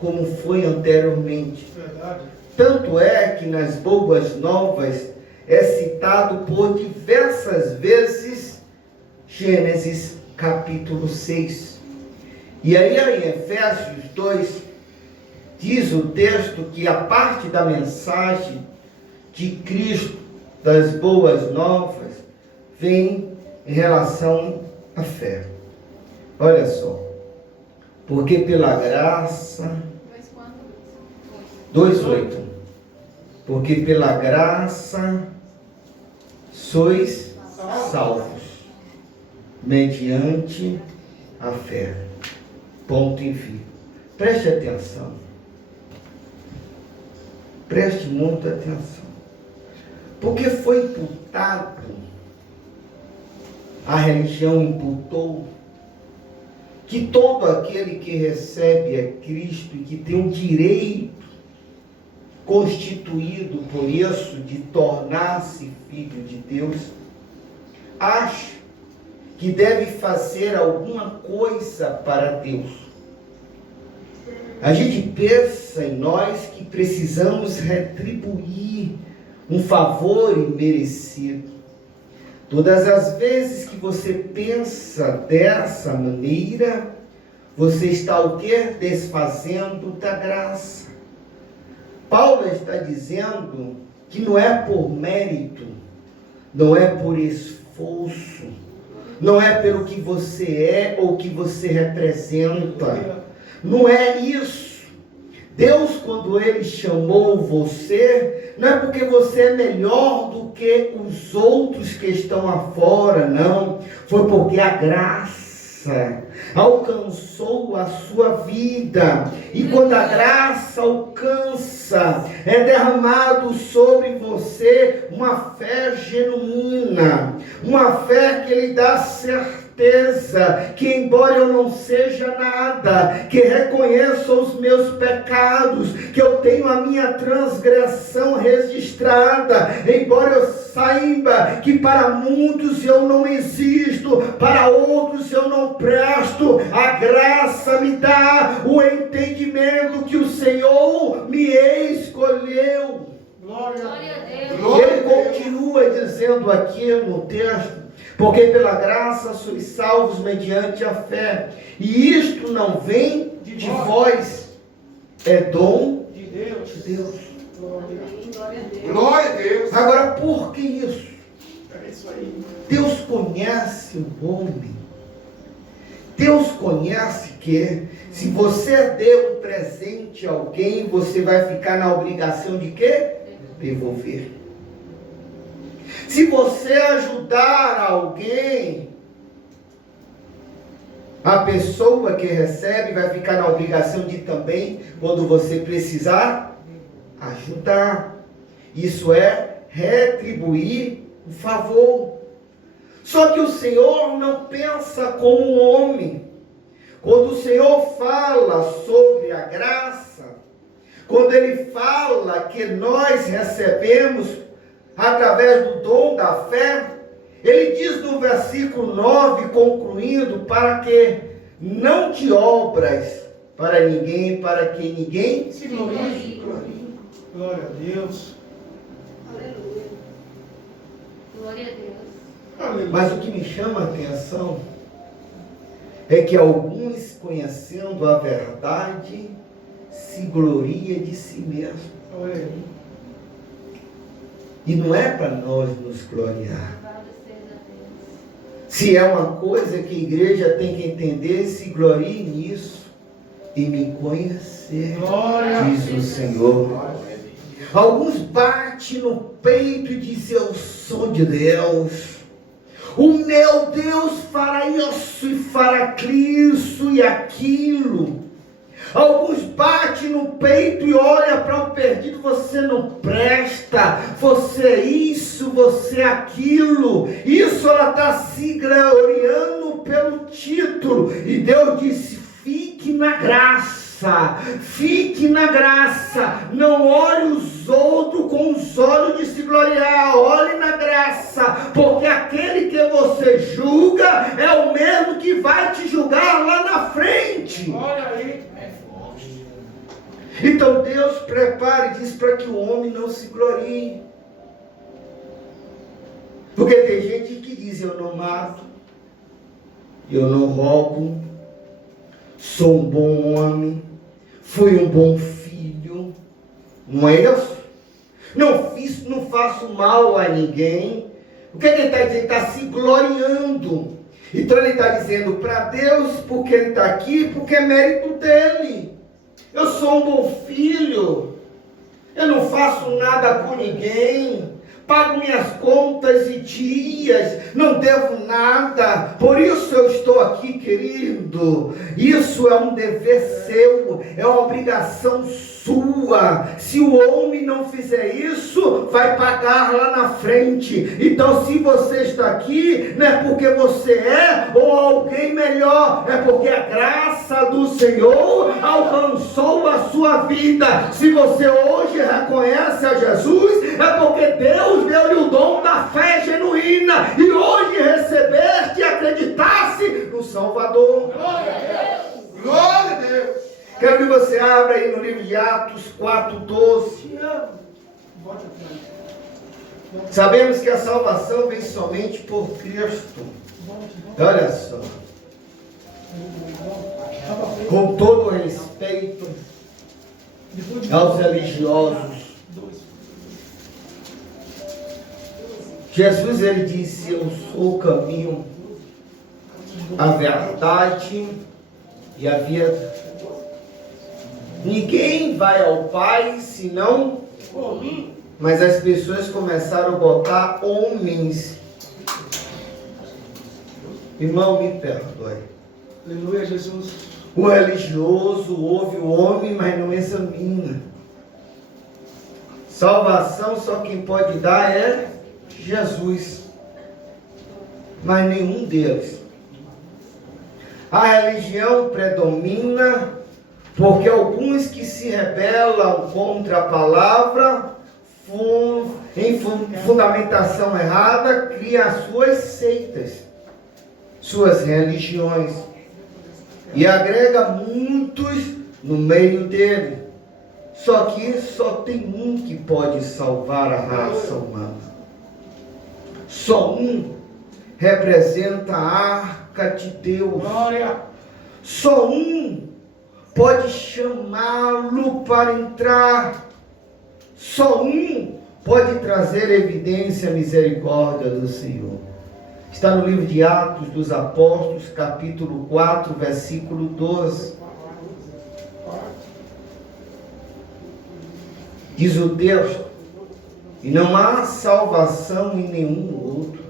como foi anteriormente. Verdade. Tanto é que nas Boas Novas é citado por diversas vezes Gênesis capítulo 6. E aí em Efésios 2 diz o texto que a parte da mensagem de Cristo, das Boas Novas, vem em relação à fé. Olha só. Porque pela graça... 2:8. Porque pela graça sois salvos, mediante a fé. Ponto e fim. Preste atenção. Preste muita atenção. Porque foi imputado, a religião imputou, que todo aquele que recebe a Cristo e que tem um direito constituído por isso de tornar-se filho de Deus, acha que deve fazer alguma coisa para Deus. A gente pensa em nós que precisamos retribuir um favor imerecido. Todas as vezes que você pensa dessa maneira, você está o quê? Desfazendo da graça. Paulo está dizendo que não é por mérito, não é por esforço, não é pelo que você é ou que você representa. Não é isso. Deus, quando Ele chamou você, não é porque você é melhor do que os outros que estão afora, não. Foi porque a graça alcançou a sua vida. E quando a graça alcança, é derramado sobre você uma fé genuína, uma fé que lhe dá certeza que embora eu não seja nada, que reconheça os meus pecados, que eu tenho a minha transgressão registrada, embora eu saiba que para muitos eu não existo, para outros eu não presto, a graça me dá o entendimento que o Senhor me escolheu. Glória a Deus. Glória Ele a Deus. continua dizendo aqui no texto: porque pela graça sois salvos mediante a fé, e isto não vem de vós, é dom de Deus. de Deus. Glória a Deus. Agora, por que isso? É isso aí. Deus conhece o homem. Deus conhece que se você der um presente a alguém, você vai ficar na obrigação de quê? Devolver. Se você ajudar alguém, a pessoa que recebe vai ficar na obrigação de também, quando você precisar, ajudar. Isso é retribuir o favor. Só que o Senhor não pensa como um homem. Quando o Senhor fala sobre a graça, quando Ele fala que nós recebemos através do dom da fé, Ele diz no versículo 9, concluindo, para que não de obras para ninguém, para que ninguém Se glorifique. Glória a Deus. Aleluia. Glória a Deus. Aleluia. Mas o que me chama a atenção é que alguns, conhecendo a verdade, se gloria de si mesmo. Olha aí. E não é para nós nos gloriar. Louvado seja Deus. Se é uma coisa que a igreja tem que entender, se glorie nisso e me conhecer, Glória a diz o Senhor. Alguns batem no peito e dizem: eu sou de Deus. O meu Deus fará isso e fará isso e aquilo. Alguns batem no peito e olham para o perdido: você não presta, você é isso, você é aquilo. Isso ela está se gloriando pelo título. E Deus disse: fique na graça. Fique na graça, não olhe os outros com os olhos de se gloriar, olhe na graça, porque aquele que você julga é o mesmo que vai te julgar lá na frente. Olha aí. É forte. Então Deus prepara e diz para que o homem não se glorie. Porque tem gente que diz: eu não mato, eu não roubo, sou um bom homem, fui um bom filho. Não é isso? Não faço mal a ninguém. O que ele está dizendo? Ele está se gloriando. Então ele está dizendo para Deus, porque ele está aqui, porque é mérito dele. Eu sou um bom filho, eu não faço nada com ninguém, pago minhas contas e dias, não devo nada, por isso eu estou aqui, querido. Isso é um dever seu, é uma obrigação sua. sua. Se o homem não fizer isso, vai pagar lá na frente. Então, se você está aqui, não é porque você é ou alguém melhor, é porque a graça do Senhor alcançou a sua vida. Se você hoje reconhece a Jesus, é porque Deus deu-lhe o dom da fé genuína e hoje recebeste e acreditasse no Salvador. Glória a Deus. Quero que você abra aí no livro de Atos 4:12. Te amo. Volte atrás. Sabemos que a salvação vem somente por Cristo. Volte. Olha só, com todo o respeito aos religiosos, Jesus ele disse: eu sou o caminho, a verdade e a vida. Ninguém vai ao Pai senão por mim. Mas as pessoas começaram a botar homens. Irmão, me perdoe. Aleluia, Jesus. O religioso ouve o homem, mas não examina. Salvação só quem pode dar é Jesus. Mas nenhum deles. A religião predomina porque alguns que se rebelam contra a palavra, em fundamentação errada, criam as suas seitas, suas religiões, e agrega muitos no meio dele. Só que só tem um que pode salvar a raça humana. Só um representa a arca de Deus. Glória. Só um pode chamá-lo para entrar. Só um pode trazer evidência à misericórdia do Senhor. Está no livro de Atos dos Apóstolos, capítulo 4, versículo 12. Diz o texto: e não há salvação em nenhum outro.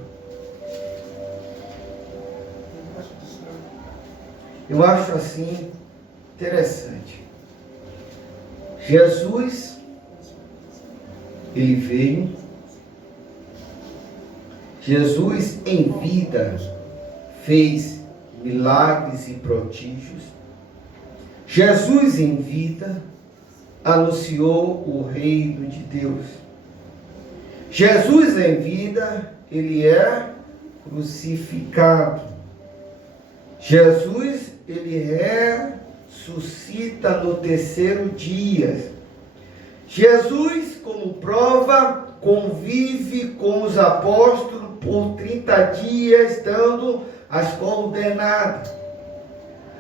Eu acho assim interessante. Jesus, ele veio. Jesus em vida fez milagres e prodígios. Jesus em vida anunciou o reino de Deus. Jesus em vida, ele é crucificado. Jesus, ele ressuscita no terceiro dia. Jesus, como prova, convive com os apóstolos por 30 dias, dando as coordenadas.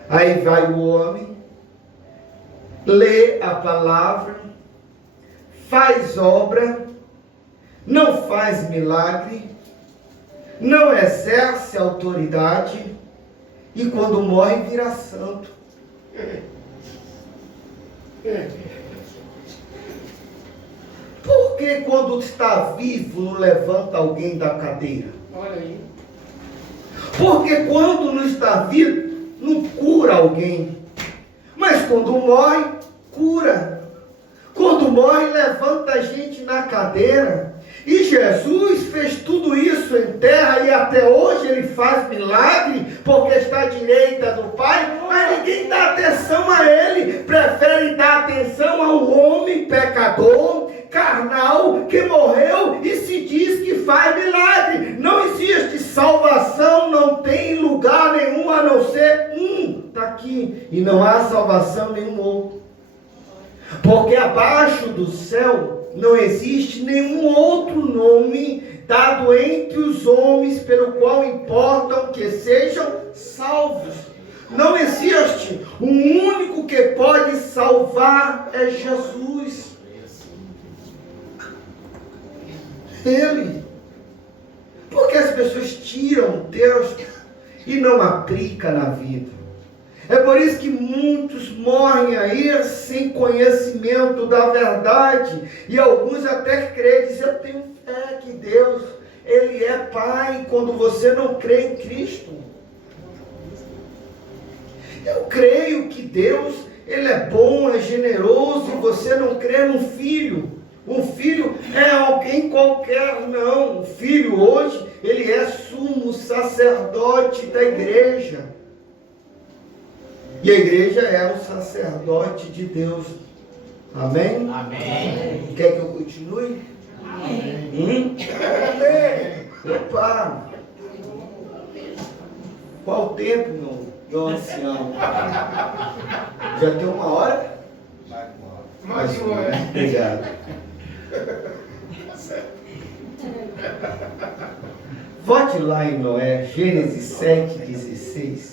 Aí vai o homem, lê a palavra, faz obra, não faz milagre, não exerce autoridade, e quando morre vira santo. Por que quando está vivo não levanta alguém da cadeira? Olha aí. Porque quando não está vivo não cura alguém. Mas quando morre, cura. Quando morre, levanta a gente na cadeira. E Jesus fez tudo isso em terra e até hoje ele faz milagre porque está à direita do Pai, mas ninguém dá atenção a ele. Prefere dar atenção ao homem pecador, carnal, que morreu e se diz que faz milagre. Não existe salvação, não tem lugar nenhum a não ser um. Está aqui. E não há salvação nenhum outro. Porque abaixo do céu não existe nenhum outro nome dado entre os homens pelo qual importam que sejam salvos. Não existe. O único que pode salvar é Jesus. Ele. Porque as pessoas tiram Deus e não aplicam na vida. É por isso que muitos morrem aí sem conhecimento da verdade. E alguns até creem, dizem: eu tenho fé que Deus, Ele é Pai, quando você não crê em Cristo. Eu creio que Deus, ele é bom, é generoso, e você não crê num filho. Um filho é alguém qualquer, não. O filho hoje, ele é sumo sacerdote da igreja. E a igreja é o sacerdote de Deus. Amém? Amém. Quer que eu continue? Amém. Amém. Eu paro. Qual o tempo, meu ancião? Já tem 1 hora? Mais uma hora. Obrigado. Volte lá em Noé, Gênesis 7:16.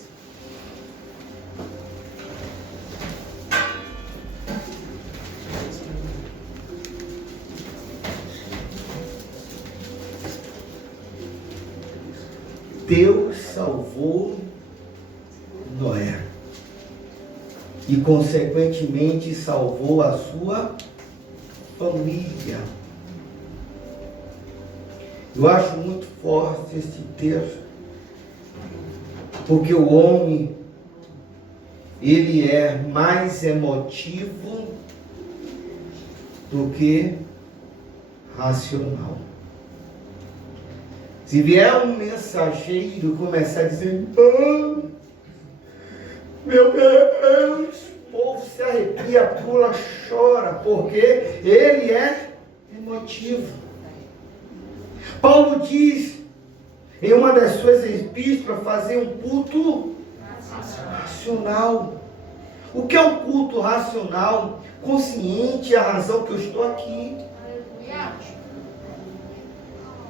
Deus salvou Noé e, consequentemente, salvou a sua família. Eu acho muito forte este texto, porque o homem, ele é mais emotivo do que racional. Se vier um mensageiro começar a dizer, meu Deus, o povo se arrepia, pula, chora, porque ele é emotivo. Paulo diz, em uma das suas epístolas, fazer um culto racional. O que é um culto racional? Consciente, a razão que eu estou aqui.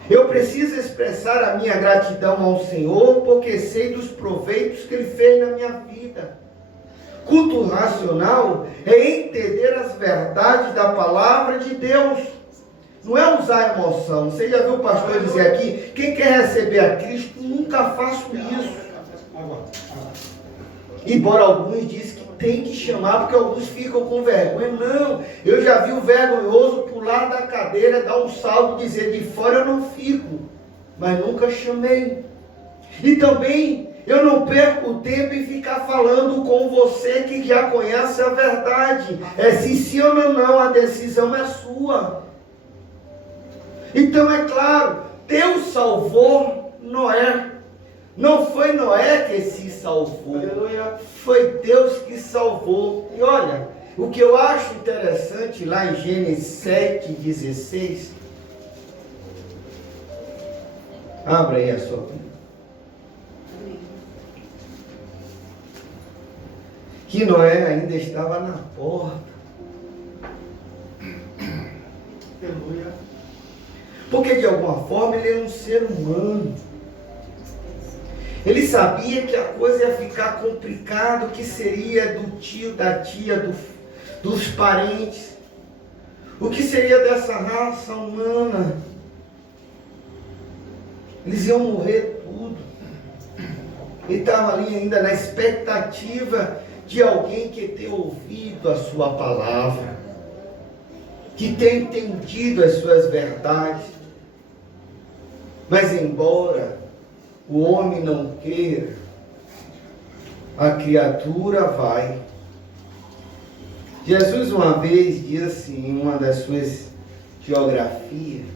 Eu preciso expressar a minha gratidão ao Senhor, porque sei dos proveitos que Ele fez na minha vida. Culto racional é entender as verdades da palavra de Deus. Não é usar emoção. Você já viu o pastor dizer aqui, quem quer receber a Cristo, nunca faço isso. Embora alguns dizem que tem que chamar, porque alguns ficam com vergonha. Não, eu já vi o vergonhoso pular da cadeira, dar um salto, dizer, de fora eu não fico, mas nunca chamei. E também, eu não perco tempo em ficar falando com você que já conhece a verdade. É se sim ou não, a decisão é sua. Então é claro, Deus salvou Noé. Não foi Noé que se salvou, foi Deus que salvou. E olha, o que eu acho interessante lá em Gênesis 7:16, abra aí a sua Bíblia. Que Noé ainda estava na porta. Porque de alguma forma ele era um ser humano. Ele sabia que a coisa ia ficar complicada, que seria do tio, da tia, dos parentes. O que seria dessa raça humana? Eles iam morrer tudo. Ele estava ali ainda na expectativa de alguém que tenha ouvido a sua palavra, que tenha entendido as suas verdades. Mas embora o homem não queira, a criatura vai. Jesus uma vez diz assim, em uma das suas geografias,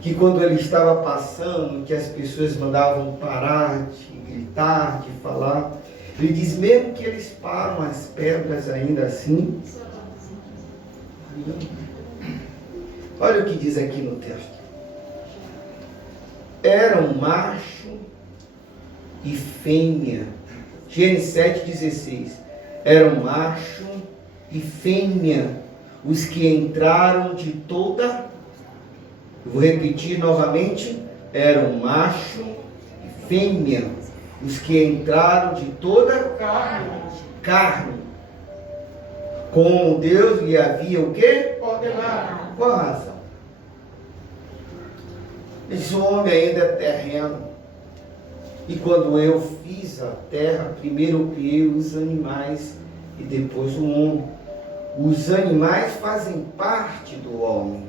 que quando ele estava passando, que as pessoas mandavam parar de gritar, de falar, ele diz, mesmo que eles param as pedras ainda assim. Olha o que diz aqui no texto. Era um macho e fêmea. Gênesis 7:16. Era um macho e fêmea os que entraram de toda. Eu vou repetir novamente. Era um macho e fêmea os que entraram de toda carne. Como Deus lhe havia o quê? Ordenado. Qual a razão? Esse homem ainda é terreno. E quando eu fiz a terra, primeiro eu criei os animais e depois o homem. Os animais fazem parte do homem.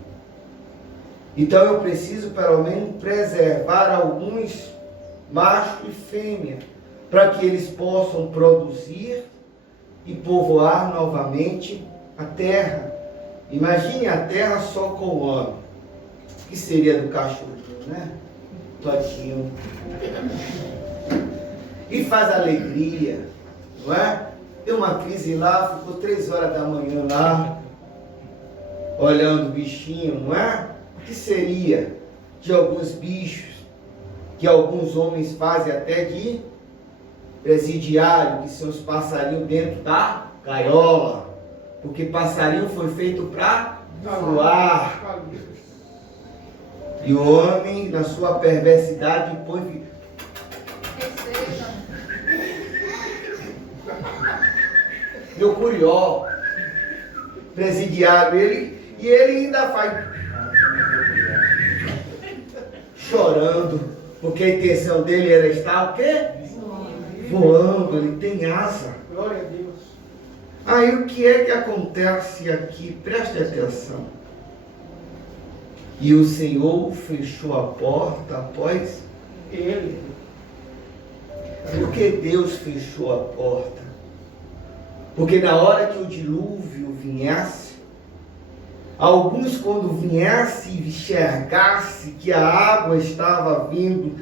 Então eu preciso pelo menos preservar alguns machos e fêmeas, para que eles possam produzir e povoar novamente a terra. Imagine a terra só com o homem. O que seria do cachorrinho, né? Todinho. E faz alegria, não é? Deu uma crise lá, ficou 3 horas da manhã lá, olhando o bichinho, não é? O que seria de alguns bichos, que alguns homens fazem até de presidiário, que são os passarinhos dentro da gaiola, porque passarinho foi feito para voar. E o homem, na sua perversidade, põe... Receba. Meu curió, presidiário, ele ainda faz chorando, porque a intenção dele era estar o quê? Voando, ele tem asa. Glória a Deus. Aí o que é que acontece aqui? Preste atenção. E o Senhor fechou a porta após Ele. Por que Deus fechou a porta? Porque na hora que o dilúvio viesse, alguns quando viesse e enxergasse que a água estava vindo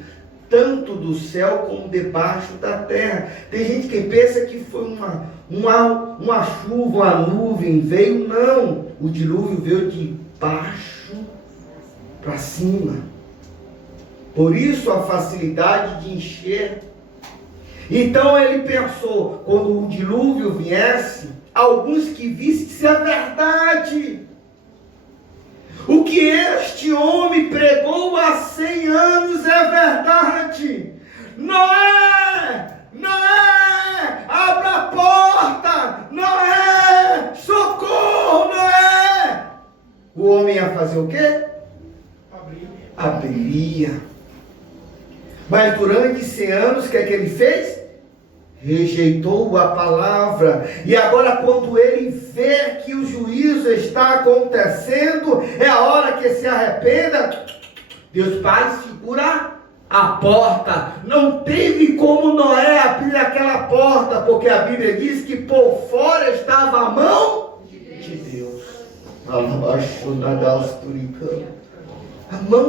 tanto do céu como debaixo da terra. Tem gente que pensa que foi uma chuva, uma nuvem veio. Não, o dilúvio veio de baixo para cima. Por isso a facilidade de encher. Então ele pensou, quando o dilúvio viesse, alguns que vissem se é verdade. O que este homem pregou há 100 anos é verdade. Noé, Noé, abra a porta, Noé, socorro, Noé. O homem ia fazer o quê? Abriria. Mas durante 100 anos, o que é que ele fez? Rejeitou a palavra. E agora quando ele vê que o juízo está acontecendo, é a hora que se arrependa. Deus Pai segura a porta. Não teve como Noé abrir aquela porta, porque a Bíblia diz que por fora estava a mão de Deus. A mão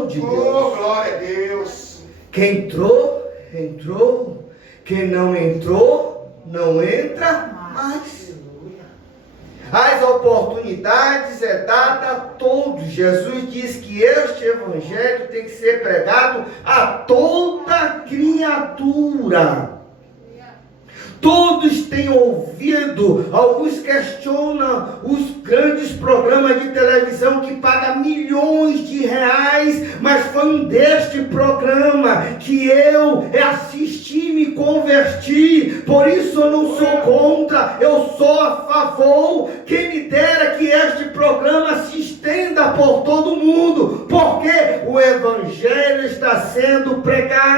de Deus. Oh, glória a Deus. Quem entrou, entrou. Quem não entrou, não entra mais. As oportunidades é dada a todos. Jesus diz que este evangelho tem que ser pregado a toda criatura. Todos têm ouvido, alguns questionam os grandes programas de televisão que pagam milhões de reais, mas foi um deste programa que eu assisti e me converti. Por isso eu não sou contra, eu sou a favor. Quem me dera que este programa se estenda por todo mundo, porque o evangelho está sendo pregado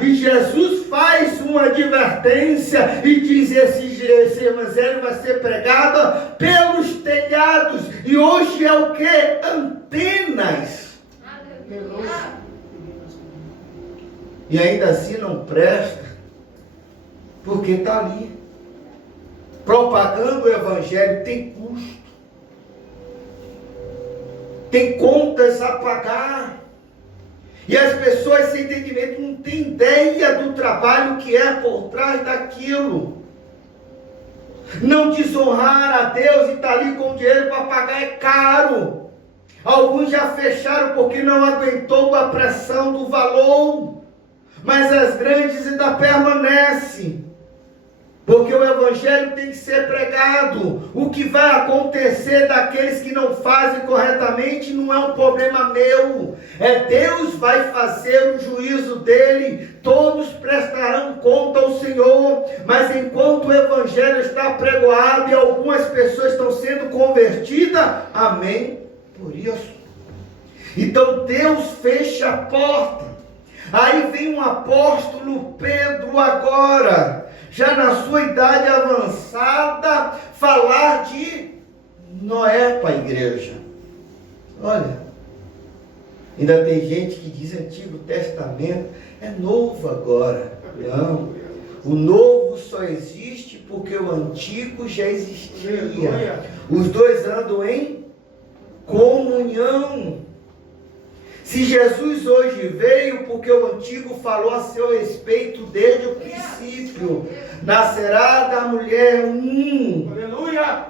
e Jesus faz uma advertência e diz: esse evangelho vai ser pregado pelos telhados. E hoje é o que? Antenas. E ainda assim não presta, porque está ali. Propagando o evangelho tem custo, tem contas a pagar. E as pessoas sem entendimento não têm ideia do trabalho que é por trás daquilo. Não desonrar a Deus e estar ali com dinheiro para pagar é caro. Alguns já fecharam porque não aguentou a pressão do valor. Mas as grandes ainda permanecem. Porque o evangelho tem que ser pregado. O que vai acontecer daqueles que não fazem corretamente não é um problema meu. É Deus vai fazer o juízo dele. Todos prestarão conta ao Senhor. Mas enquanto o evangelho está pregoado e algumas pessoas estão sendo convertidas, amém por isso. Então Deus fecha a porta. Aí vem um apóstolo Pedro agora, já na sua idade avançada, falar de Noé para a igreja. Olha, ainda tem gente que diz Antigo Testamento, é novo agora. Não, O novo só existe porque o antigo já existia. Aleluia. Os dois andam em comunhão. Se Jesus hoje veio, porque o antigo falou a seu respeito desde o princípio. Nascerá da mulher Aleluia.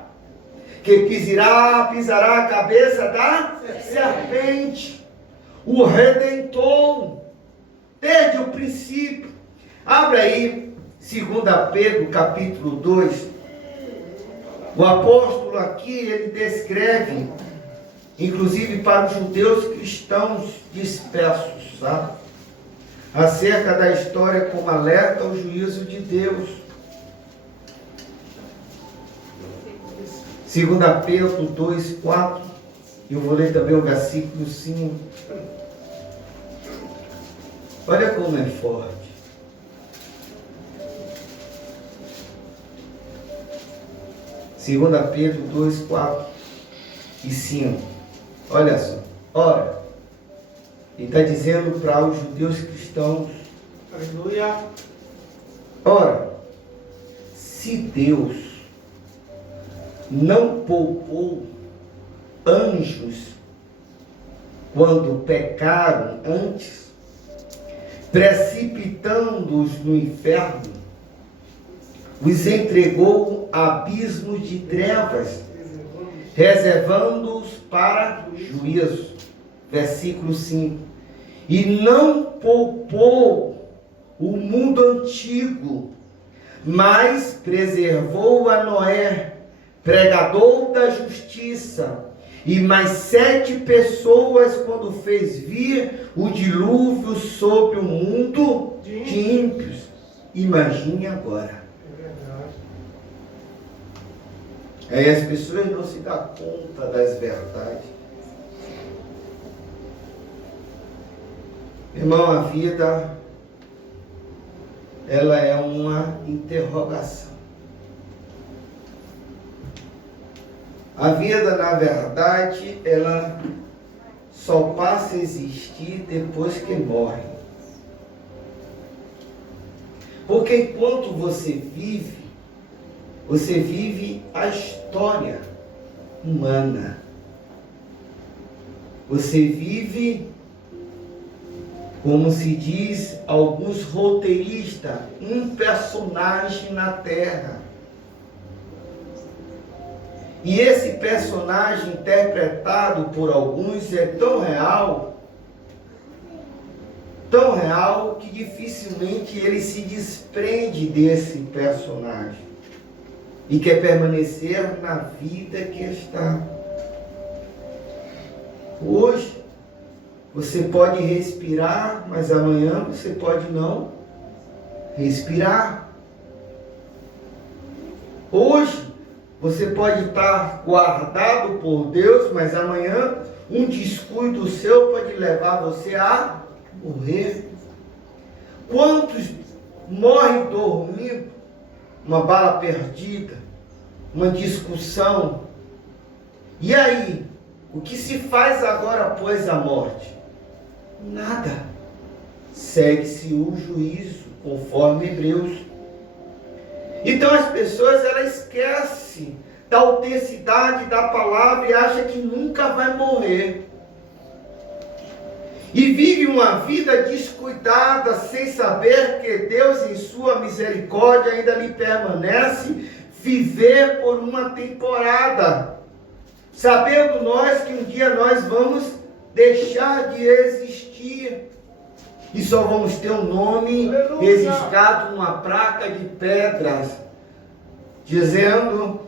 que pisará a cabeça da serpente. O Redentor, desde o princípio. Abra aí, 2 Pedro, capítulo 2. O apóstolo aqui, ele descreve, inclusive para os judeus cristãos dispersos, sabe? Acerca da história como alerta ao juízo de Deus. 2 Pedro 2, 4. Eu vou ler também o versículo 5. Olha como é forte. Segunda Pedro 2, 4 e 5. Olha só. Ora, ele está dizendo para os judeus cristãos. Aleluia. Ora, se Deus não poupou anjos quando pecaram antes, precipitando-os no inferno, os entregou a abismos de trevas, reservando-os para juízo. Versículo 5. E não poupou o mundo antigo, mas preservou a Noé, pregador da justiça, e mais 7 pessoas quando fez vir o dilúvio sobre o mundo de ímpios. Imagine agora. Aí as pessoas não se dão conta das verdades. Irmão, a vida, ela é uma interrogação. A vida, na verdade, ela só passa a existir depois que morre. Porque enquanto você vive a história humana. Você vive, como se diz alguns roteiristas, um personagem na Terra. E esse personagem interpretado por alguns é tão real que dificilmente ele se desprende desse personagem e quer permanecer na vida que está. Hoje você pode respirar, mas amanhã você pode não respirar. Hoje você pode estar guardado por Deus, mas amanhã um descuido seu pode levar você a morrer. Quantos morrem dormindo? Uma bala perdida, uma discussão. E aí, o que se faz agora após a morte? Nada. Segue-se o juízo, conforme Hebreus. Então as pessoas, elas esquecem da autenticidade da palavra e acham que nunca vai morrer. E vive uma vida descuidada, sem saber que Deus, em sua misericórdia, ainda lhe permanece viver por uma temporada. Sabendo nós que um dia nós vamos deixar de existir. E só vamos ter um nome registrado numa placa de pedras, dizendo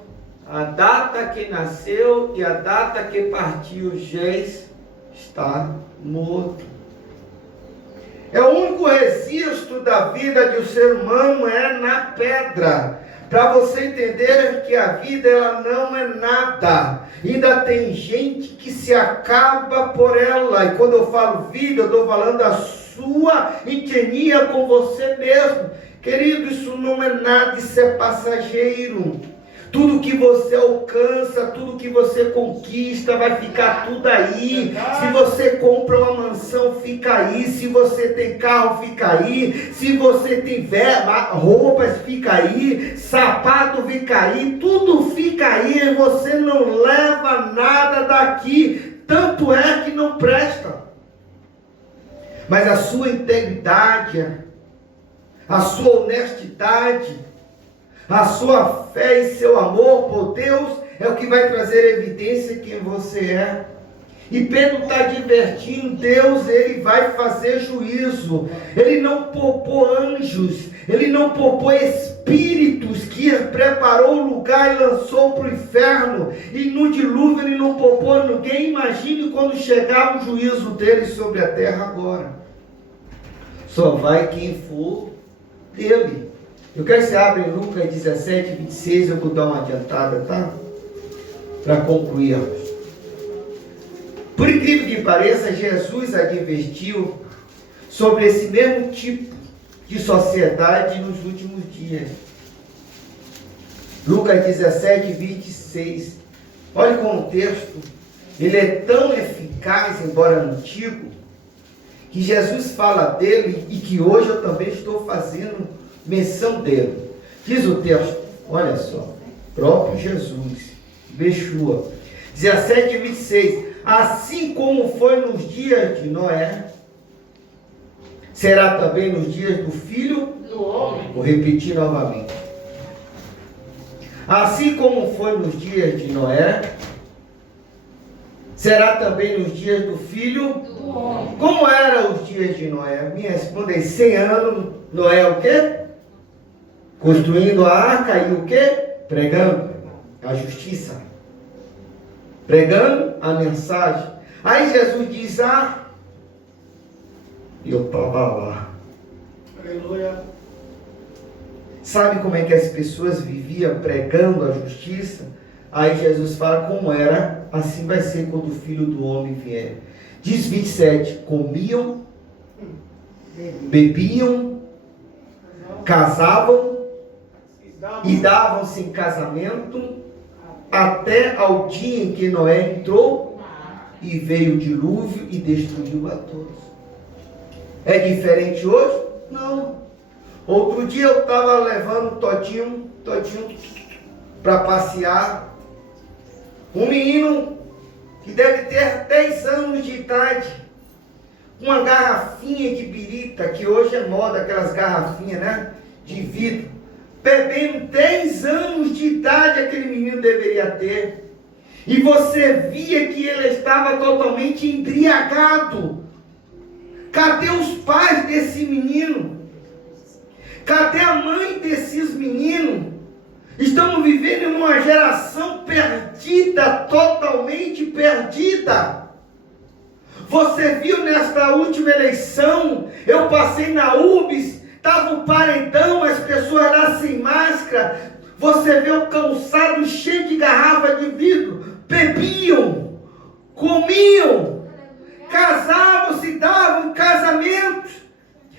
a data que nasceu e a data que partiu. Geis está morto. É o único registro da vida de um ser humano é na pedra. Para você entender que a vida, ela não é nada. Ainda tem gente que se acaba por ela. E quando eu falo vida, eu estou falando da sua intenia com você mesmo. Querido, isso não é nada, isso é passageiro. Tudo que você alcança, tudo que você conquista, vai ficar tudo aí. Se você compra uma mansão, fica aí. Se você tem carro, fica aí. Se você tem roupas, fica aí. Sapato, fica aí. Tudo fica aí. Você não leva nada daqui. Tanto é que não presta. Mas a sua integridade, a sua honestidade, a sua fé e seu amor por Deus é o que vai trazer evidência de quem você é. E Pedro está advertindo, Deus, ele vai fazer juízo. Ele não poupou anjos, ele não poupou espíritos que preparou o lugar e lançou para o inferno. E no dilúvio ele não poupou ninguém. Imagine quando chegar o juízo dele sobre a terra agora. Só vai quem for dele. Eu quero que você abra em Lucas 17, 26, eu vou dar uma adiantada, tá? Para concluir. Por incrível que pareça, Jesus advertiu sobre esse mesmo tipo de sociedade nos últimos dias. Lucas 17, 26. Olha como o texto, ele é tão eficaz, embora antigo, que Jesus fala dele e que hoje eu também estou fazendo menção dele. Diz o texto, olha só, próprio Jesus, Yeshua, 17 e 26, assim como foi nos dias de Noé, será também nos dias do Filho do Homem. Vou repetir novamente. Assim como foi nos dias de Noé, será também nos dias do Filho do Homem. Como eram os dias de Noé? Me responda aí, 100 anos, Noé o quê? Construindo a arca e o quê? Pregando a justiça. Pregando a mensagem. Aí Jesus diz, eu estava lá. Aleluia. Sabe como é que as pessoas viviam pregando a justiça? Aí Jesus fala como era, assim vai ser quando o Filho do Homem vier. Diz 27, comiam, bebiam, casavam e davam-se em casamento até ao dia em que Noé entrou e veio o dilúvio e destruiu a todos. É diferente hoje? Não. Outro dia eu estava levando o Todinho para passear. Um menino que deve ter 10 anos de idade, uma garrafinha de birita, que hoje é moda, aquelas garrafinhas, né, de vidro, bebendo 10 anos de idade aquele menino deveria ter. E você via que ele estava totalmente embriagado. Cadê os pais desse menino? Cadê a mãe desses meninos? Estamos vivendo em uma geração perdida, totalmente perdida. Você viu nesta última eleição, eu passei na UBS, estava o paredão, as pessoas lá sem máscara. Você vê o calçado cheio de garrafa de vidro, bebiam, comiam, casavam, se davam casamentos.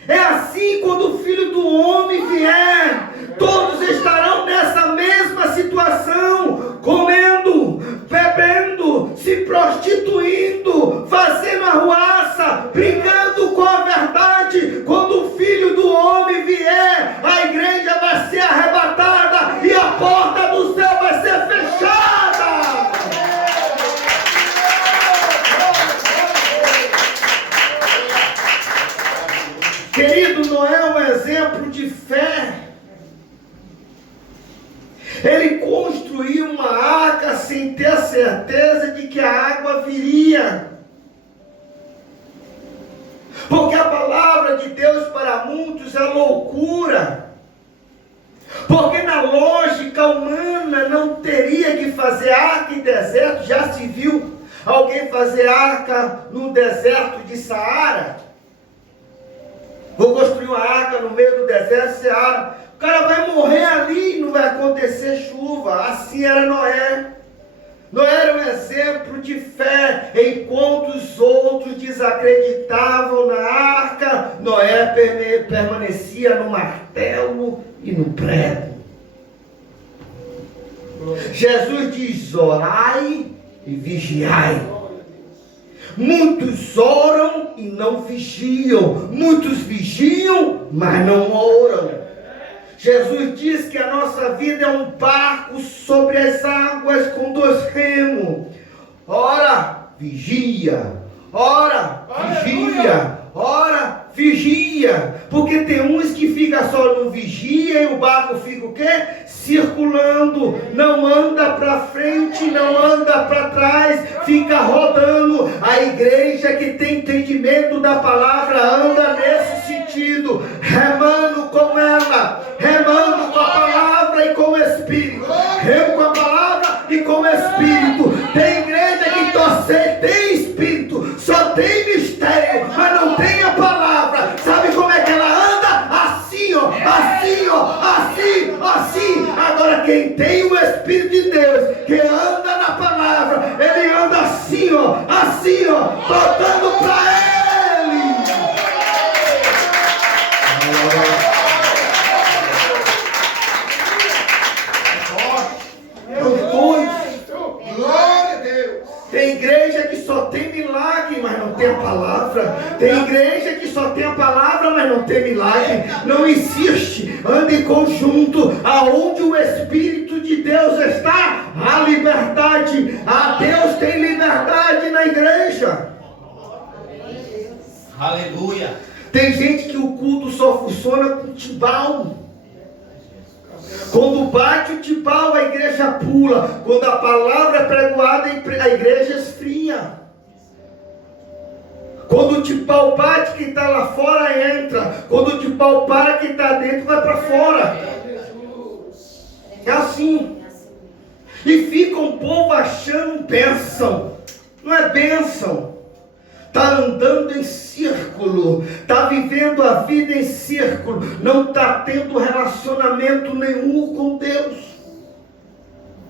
É assim quando o Filho do Homem vier, todos estarão nessa mesma situação, comendo, bebendo, se prostituindo, fazendo arruaça, brincando com a verdade. Quando o Filho do Homem vier, a igreja vai ser arrebatada e a porta do céu vai ser fechada. Querido, Noé é um exemplo de fé. Ele construiu uma arca sem ter certeza de que a água viria. Porque a palavra de Deus para muitos é loucura. Porque na lógica humana não teria que fazer arca em deserto. Já se viu alguém fazer arca no deserto de Saara? Vou construir uma arca no meio do deserto, Saara. O cara vai morrer ali e não vai acontecer chuva. Assim era Noé. Noé era um exemplo de fé. Enquanto os outros desacreditavam na arca, Noé permanecia no martelo e no prego. Jesus diz: orai e vigiai. Muitos oram e não vigiam. Muitos vigiam, mas não oram. Jesus diz que a nossa vida é um barco sobre as águas com 2 remos. Ora, vigia. Ora, vigia. Ora, vigia. Porque tem uns que ficam só no vigia e o barco fica o quê? Circulando. Não anda para frente, não anda para trás, fica rodando. A igreja que tem entendimento da palavra anda nesse sentido, remando com ela, remando com a palavra e com o Espírito. Remo com a palavra e com o Espírito. Tem igreja que tem Espírito, só tem mistério, mas não tem a palavra. Sabe como é que ela anda? Assim, ó, assim, ó, assim, assim. Agora quem tem o Espírito de Deus, que anda na palavra, ele anda assim, ó, voltando para ele. Glória a Deus. Tem igreja que só tem milagre, mas não tem a palavra. Tem igreja que só tem a palavra, mas não tem milagre. Não existe. Anda em conjunto. Aonde o Espírito de Deus está, há liberdade. A Deus tem liberdade na igreja. Aleluia. Tem gente que o culto só funciona com timbal. Quando bate o timbal, a igreja pula. Quando a palavra é pregoada, a igreja esfria. Quando o timbal bate, quem está lá fora entra. Quando o timbal para, quem está dentro vai para fora. É assim. E fica um povo achando bênção. Não é bênção. Está andando em círculo, está vivendo a vida em círculo, não está tendo relacionamento nenhum com Deus.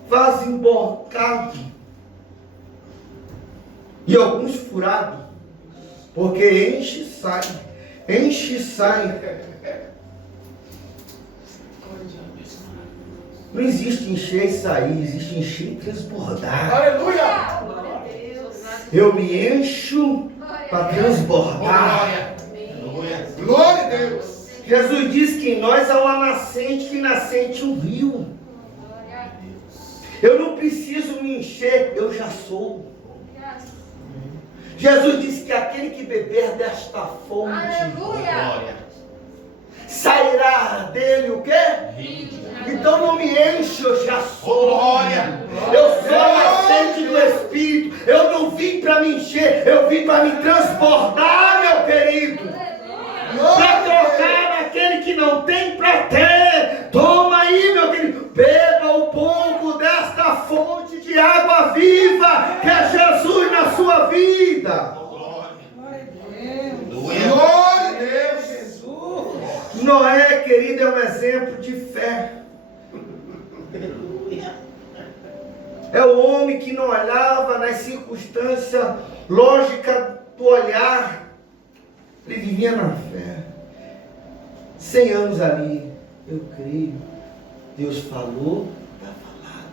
Faz embocado. E alguns furados, porque enche e sai, enche e sai. Não existe encher e sair, existe encher e transbordar. Aleluia. Eu me encho para transbordar. Glória a Deus. Jesus diz que em nós há uma nascente, que nascente um rio. Eu não preciso me encher, eu já sou. Jesus disse que aquele que beber desta fonte, sairá dele o quê? Então não me enche, eu já sou. Glória. Eu sou a nascente do Espírito. Eu não vim para me encher, eu vim para me transbordar, meu querido. Para trocar aquele que não tem para ter. Toma aí, meu querido. Beba um pouco desta fonte de água viva, que é Jesus na sua vida. Glória a Deus, Jesus. Noé, querido, é um exemplo de fé. É o homem que não olhava nas circunstâncias lógicas do olhar. Ele vivia na fé. 100 anos ali, eu creio. Deus falou, está falado.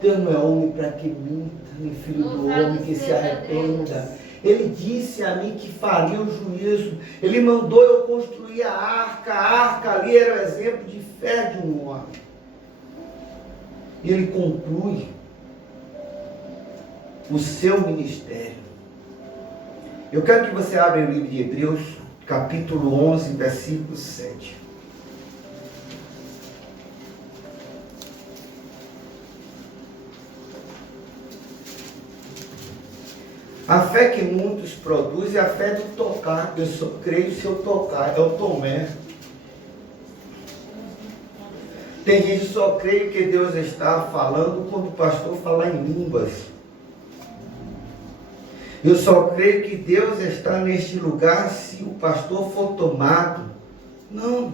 Deus não é homem para que minta, nem filho do homem que se arrependa. Ele disse a mim que faria o juízo. Ele mandou eu construir a arca. A arca ali era o exemplo de fé de um homem. E ele conclui o seu ministério. Eu quero que você abra o livro de Hebreus, capítulo 11, versículo 7. A fé que muitos produzem é a fé do tocar. Eu só creio se eu tocar. É o Tomé. Tem gente que só crê que Deus está falando quando o pastor falar em línguas. Eu só creio que Deus está neste lugar se o pastor for tomado. Não.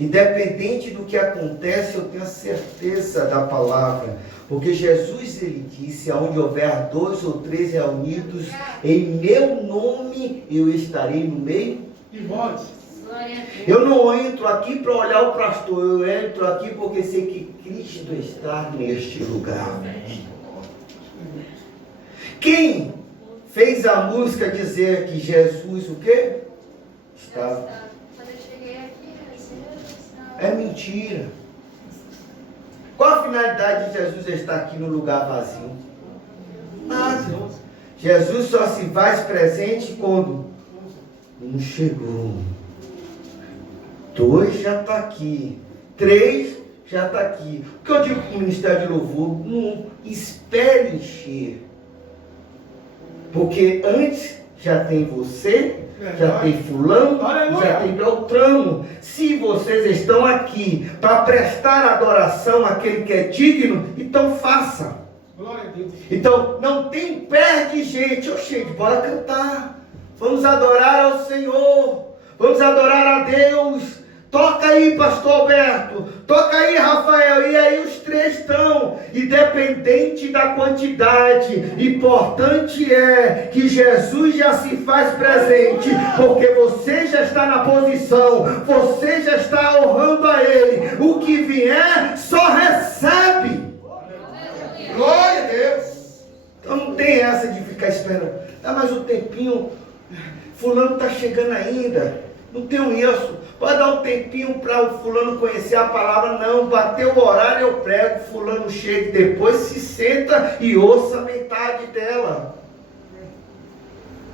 Independente do que acontece, eu tenho a certeza da palavra. Porque Jesus, ele disse, aonde houver 2 ou 3 reunidos, em meu nome eu estarei no meio de vós. Glória a Deus. Eu não entro aqui para olhar o pastor, eu entro aqui porque sei que Cristo está neste lugar. Quem fez a música dizer que Jesus o quê? Estava. Quando eu cheguei aqui, É mentira. Qual a finalidade de Jesus estar aqui no lugar vazio? Nada. Jesus só se faz presente quando um chegou, 2 já está aqui, 3 já está aqui. O que eu digo para o Ministério de Louvor? Não espere encher. Porque antes já tem você, já tem fulano, já tem Beltrano. Se vocês estão aqui para prestar adoração àquele que é digno, então faça. Glória a Deus. Então não tem pé de gente. Ô gente, bora cantar. Vamos adorar ao Senhor. Vamos adorar a Deus. Toca aí, pastor Alberto. Toca aí, Rafael. E aí os 3 estão. Independente da quantidade, importante é que Jesus já se faz presente. Porque você já está na posição. Você já está honrando a Ele. O que vier, só recebe. Glória a Deus. Então não tem essa de ficar esperando. Dá mais um tempinho. Fulano está chegando ainda. Não tenho isso. Pode dar um tempinho para o fulano conhecer a palavra. Não, bateu o horário, eu prego. Fulano chega depois, se senta e ouça metade dela.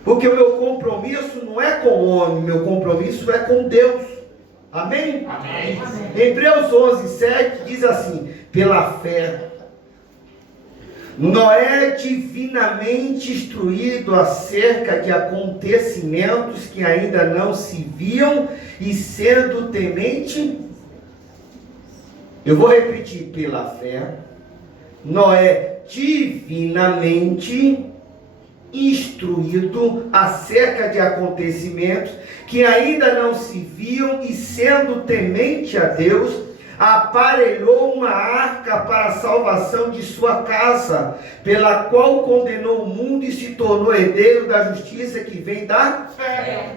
Porque o meu compromisso não é com o homem, meu compromisso é com Deus. Amém? Amém. Hebreus 11:7 diz assim: pela fé, Noé, divinamente instruído acerca de acontecimentos que ainda não se viam, e sendo temente, eu vou repetir, pela fé, Noé, divinamente instruído acerca de acontecimentos que ainda não se viam, e sendo temente a Deus, aparelhou uma arca para a salvação de sua casa, pela qual condenou o mundo e se tornou herdeiro da justiça que vem da Fé.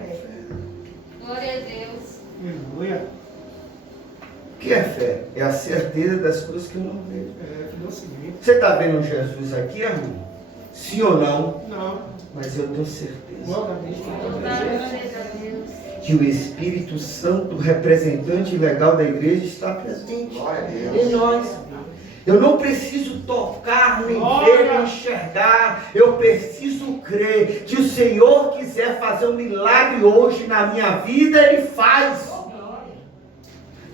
Glória a Deus. Aleluia. O que é fé? É a certeza das coisas que eu não vejo. Que não se vê. Você está vendo Jesus aqui, irmão? Sim ou não? Não. Mas eu tenho certeza Glória a Deus. Glória a Deus. que o Espírito Santo, representante legal da igreja, está presente Glória a Deus. em nós. Eu não preciso tocar, nem Glória. ver, nem enxergar. Eu preciso crer que o Senhor quiser fazer um milagre hoje na minha vida, Ele faz.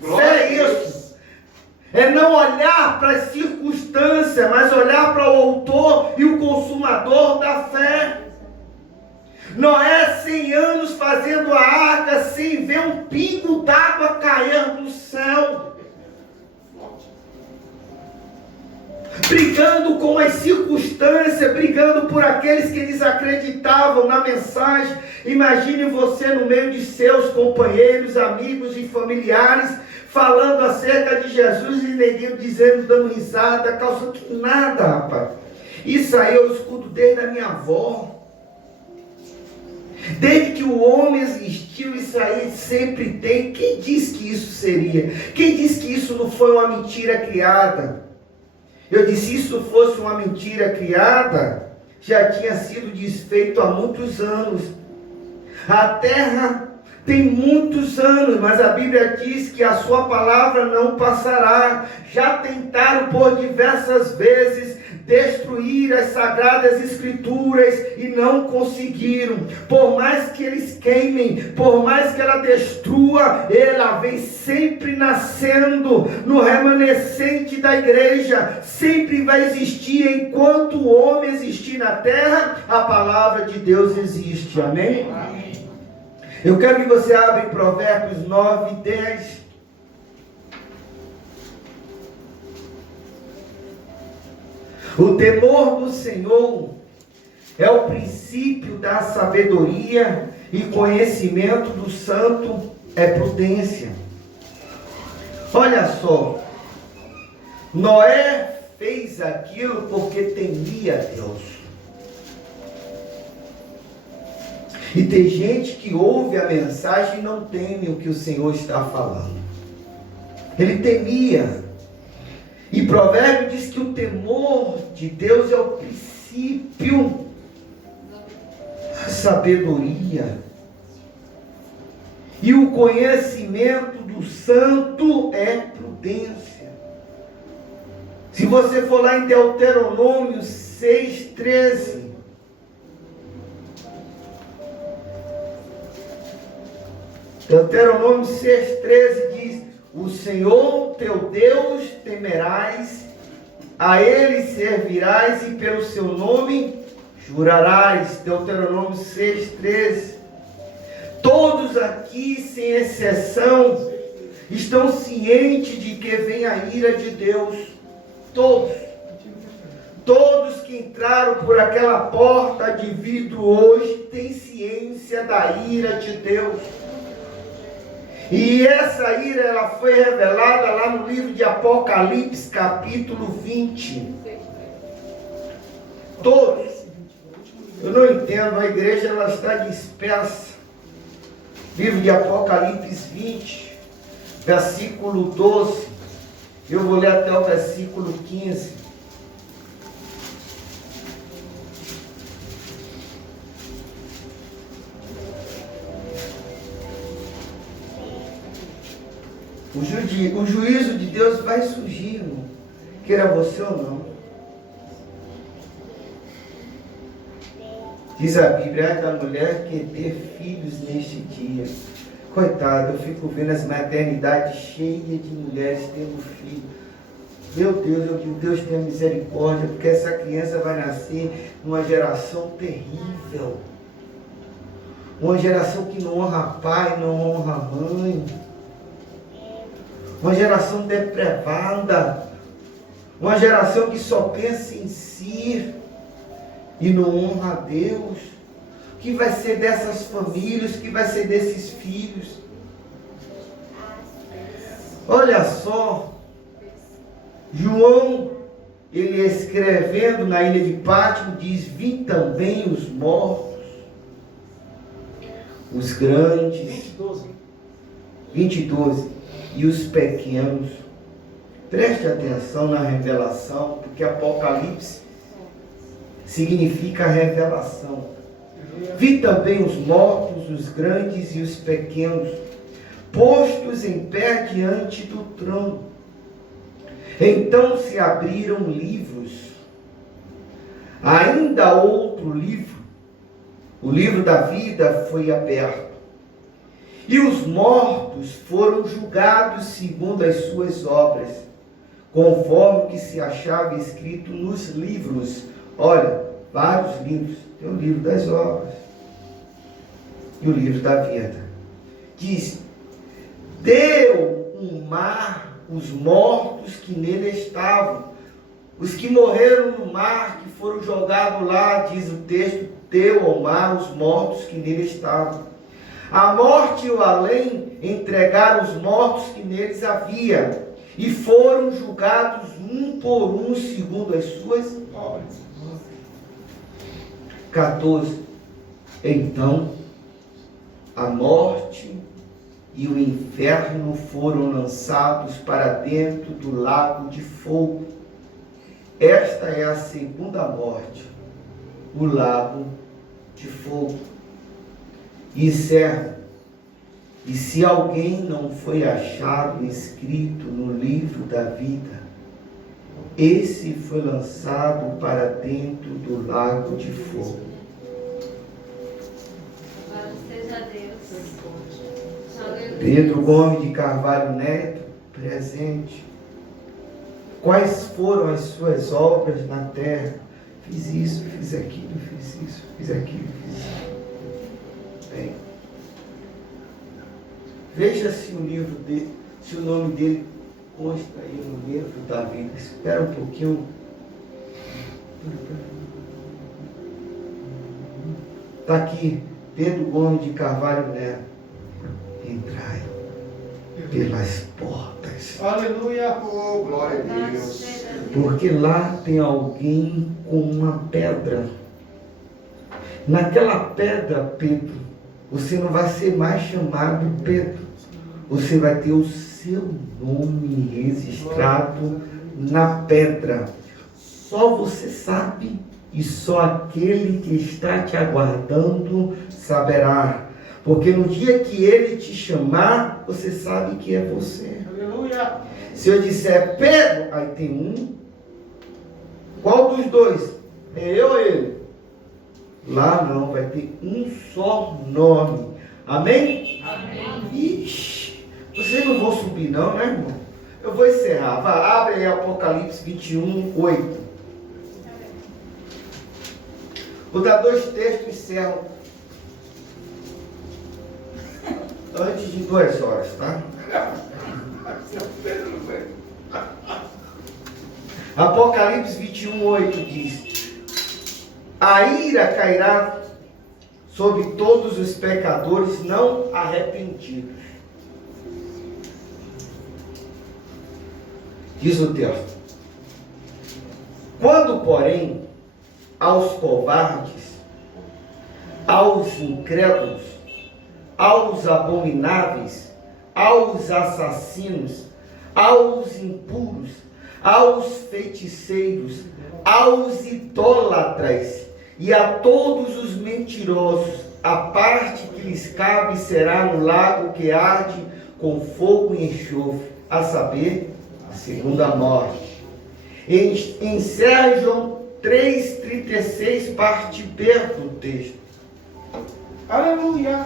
Glória Fé a é Deus. isso. É não olhar para as circunstâncias, mas olhar para o autor e o consumador da fé. Noé, 100 anos fazendo a arca, sem ver um pingo d'água cair do céu. Brigando com as circunstâncias, brigando por aqueles que desacreditavam na mensagem. Imagine você no meio de seus companheiros, amigos e familiares, falando acerca de Jesus e neguinho dizendo, dando risada, calça que nada, rapaz. Isso aí eu escuto desde a minha avó. Desde que o homem existiu, isso aí sempre tem. Quem diz que isso seria? Quem diz que isso não foi uma mentira criada? Eu disse, se isso fosse uma mentira criada, já tinha sido desfeito há muitos anos. A terra tem muitos anos, mas a Bíblia diz que a sua palavra não passará. Já tentaram por diversas vezes destruir as sagradas escrituras e não conseguiram. Por mais que eles queimem, por mais que ela destrua, ela vem sempre nascendo no remanescente da igreja. Sempre vai existir. Enquanto o homem existir na terra, a palavra de Deus existe. Amém? Amém. Eu quero que você abra em Provérbios 9, 10. O temor do Senhor é o princípio da sabedoria, e conhecimento do santo é prudência. Olha só, Noé fez aquilo porque temia Deus. E tem gente que ouve a mensagem e não teme o que o Senhor está falando. Ele temia. E Provérbio diz que o temor de Deus é o princípio da sabedoria. E o conhecimento do santo é prudência. Se você for lá em Deuteronômio 6,13, Deuteronômio 6,13 diz: o Senhor teu Deus temerás, a Ele servirás e pelo seu nome jurarás. Deuteronômio 6,13. Todos aqui, sem exceção, estão cientes de que vem a ira de Deus. Todos. Todos que entraram por aquela porta de vidro hoje têm ciência da ira de Deus. E essa ira, ela foi revelada lá no livro de Apocalipse, capítulo 20. Todos. Eu não entendo, a igreja ela está dispersa. Livro de Apocalipse 20, versículo 12. Eu vou ler até o versículo 15. O juízo de Deus vai surgir, irmão. Queira você ou não. Diz a Bíblia da mulher que ter filhos neste dia. Coitado, eu fico vendo as maternidades cheias de mulheres tendo filho. Meu Deus, eu digo, Deus tenha misericórdia, porque essa criança vai nascer numa geração terrível. Uma geração que não honra pai, não honra mãe. Uma geração depravada. Uma geração que só pensa em si e não honra a Deus. O que vai ser dessas famílias? O que vai ser desses filhos? Olha só, João, ele escrevendo na ilha de Patmos, diz: vim também os mortos, os grandes, 20:12, e os pequenos. Preste atenção na revelação, porque Apocalipse significa revelação. Vi também os mortos, os grandes e os pequenos, postos em pé diante do trono. Então se abriram livros. Ainda outro livro, o livro da vida, foi aberto. E os mortos foram julgados segundo as suas obras, conforme o que se achava escrito nos livros. Olha, vários livros. Tem o livro das obras e o livro da vida. Diz: deu um mar os mortos que nele estavam. Os que morreram no mar, que foram jogados lá, diz o texto, deu ao mar os mortos que nele estavam. A morte e o além entregaram os mortos que neles havia, e foram julgados um por um segundo as suas obras. 14. Então a morte e o inferno foram lançados para dentro do lago de fogo. Esta é a segunda morte, o lago de fogo. E serve: e se alguém não foi achado escrito no livro da vida, esse foi lançado para dentro do lago de fogo. Louvado seja Deus. Aleluia. Pedro Gomes de Carvalho Neto, presente. Quais foram as suas obras na terra? Fiz isso, fiz aquilo, fiz isso, fiz aquilo, fiz isso. Bem, veja se o livro dele, se o nome dele consta aí no livro da vida. Espera um pouquinho. Está aqui, Pedro Gomes de Carvalho Neto. Entrai pelas portas. Aleluia. Oh, glória a Louvado Deus. seja Deus. Porque lá tem alguém com uma pedra. naquela pedra, Pedro, você não vai ser mais chamado Pedro. Você vai ter o seu nome registrado na pedra. Só você sabe e só aquele que está te aguardando saberá. Porque no dia que ele te chamar, você sabe que é você. Aleluia. Se eu disser Pedro, aí tem um. Qual dos dois? É eu ou ele? Lá não, vai ter um só nome. Amém? Amém. Ixi, vocês não vão subir não, né, irmão? Eu vou encerrar. Abre aí Apocalipse 21, 8. Vou dar 2 textos e encerro. Antes de 2 horas, tá? Apocalipse 21, 8 diz: a ira cairá sobre todos os pecadores não arrependidos. Diz o texto: quando, porém, aos covardes, aos incrédulos, aos abomináveis, aos assassinos, aos impuros, aos feiticeiros, aos idólatras e a todos os mentirosos, a parte que lhes cabe será no lago que arde com fogo e enxofre, a saber, a segunda morte. Encerra João 3,36, parte B do texto. Aleluia.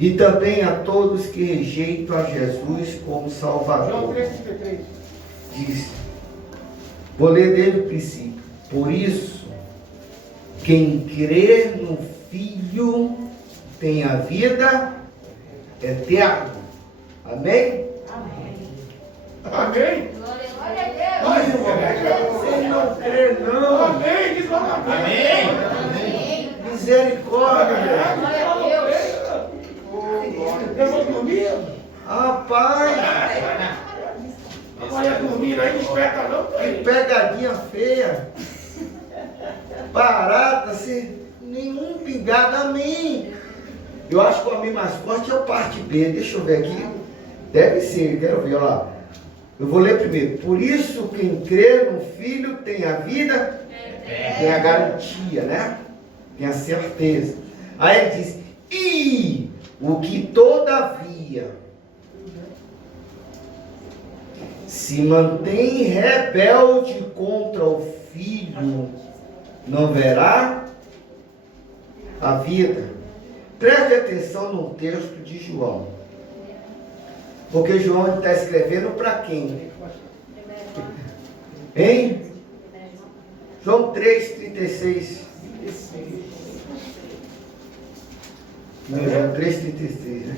E também a todos que rejeitam a Jesus como Salvador. João 3,33. Diz, vou ler desde o princípio. Por isso, quem crer no Filho tem a vida eterna. Amém? Amém. Glória a Deus. Vocês não crê não. Amém. Diz logo amém. Amém. Misericórdia. Glória a Deus. Eu vou dormir. Rapaz, Olha, dormindo aí, não desperta não. que pegadinha feia. Barata, sem nenhum pingado. Amém. Eu acho que o amém mais forte é o parte B. Deixa eu ver aqui. Deve ser, quero ver, olha lá. Eu vou ler primeiro. Por isso, quem crê no Filho tem a vida, tem a garantia, né? Tem a certeza. Aí ele diz, e o que todavia se mantém rebelde contra o Filho, não verá a vida. Preste atenção no texto de João. Porque João está escrevendo para quem? Hein? João 3,36. Não, João 3,36, né?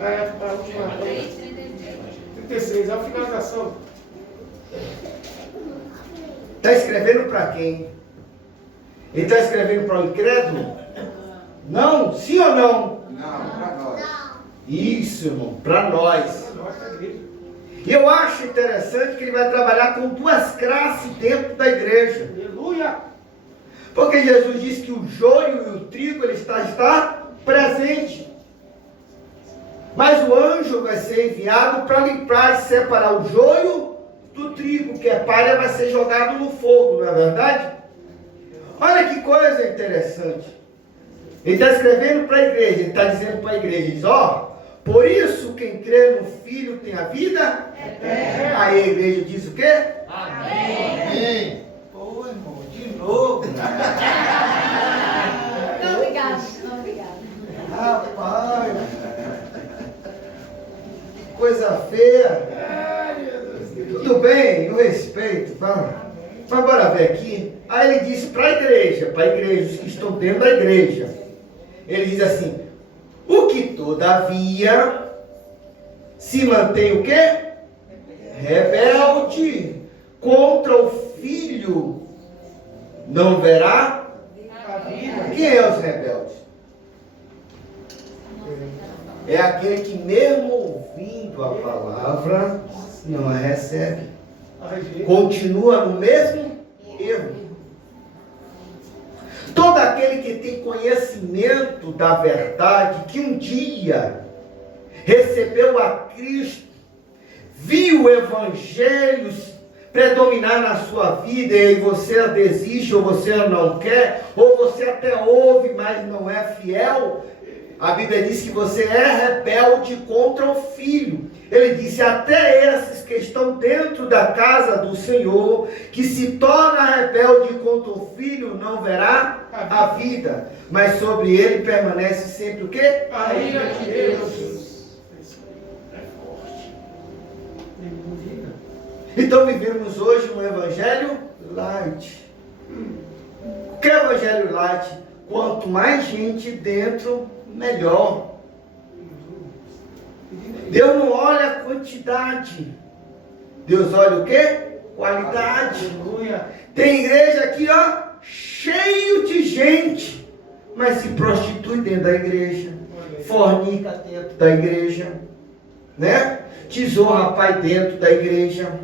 A última 36, é a finalização. Está escrevendo para quem? Ele está escrevendo para o incrédulo? Não? Sim ou não? Não, para nós. Isso, irmão, para nós. Nossa igreja. E eu acho interessante que ele vai trabalhar com 2 classes dentro da igreja. Aleluia. Porque Jesus disse que o joio e o trigo ele está presente. Mas o anjo vai ser enviado para limpar e separar o joio do trigo, que é palha, vai ser jogado no fogo, não é verdade? Olha que coisa interessante. Ele está escrevendo para a igreja, ele está dizendo para a igreja, diz, ó, por isso quem crê no Filho tem a vida eterna. Aí a igreja diz o quê? Amém. Pô, irmão, de novo. Não, obrigada. Não, obrigada. Rapaz, que coisa feia. Tudo bem, eu respeito, vamos. Mas bora ver aqui. Aí ele disse para a igreja, os que estão dentro da igreja. Ele diz assim, o que todavia se mantém o quê? Rebelde contra o Filho, não verá A vida. quem é os rebeldes? É aquele que mesmo ouvindo a palavra, não a recebe. A rejeita. Continua no mesmo erro. Todo aquele que tem conhecimento da verdade, que um dia recebeu a Cristo, viu o Evangelho predominar na sua vida, e você desiste, ou você não quer, ou você até ouve, mas não é fiel. A Bíblia diz que você é rebelde contra o Filho. Ele disse: até esses que estão dentro da casa do Senhor, que se torna rebelde contra o Filho, não verá a vida, mas sobre ele permanece sempre o quê? A ira de Deus. É forte. Então vivemos hoje um evangelho light. O que é evangelho light? Quanto mais gente dentro, melhor. Deus não olha a quantidade. Deus olha o quê? Qualidade. Aleluia. Tem igreja aqui, ó, cheio de gente, mas se prostitui dentro da igreja, fornica dentro da igreja, né? Tesoura pai dentro da igreja,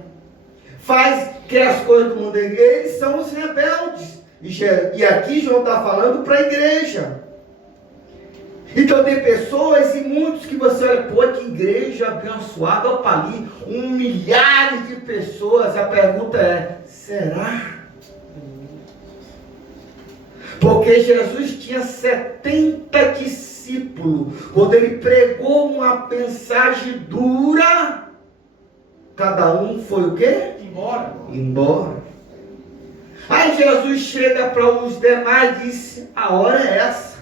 faz que as coisas do mundo da igreja. Eles são os rebeldes. E aqui João está falando para a igreja. Então tem pessoas e muitos que você olha, pô, que igreja abençoada, opa, ali, milhares de pessoas. A pergunta é, será? Porque Jesus tinha 70 discípulos. Quando ele pregou uma mensagem dura, cada um foi o quê? Embora. Aí Jesus chega para os demais e diz: a hora é essa.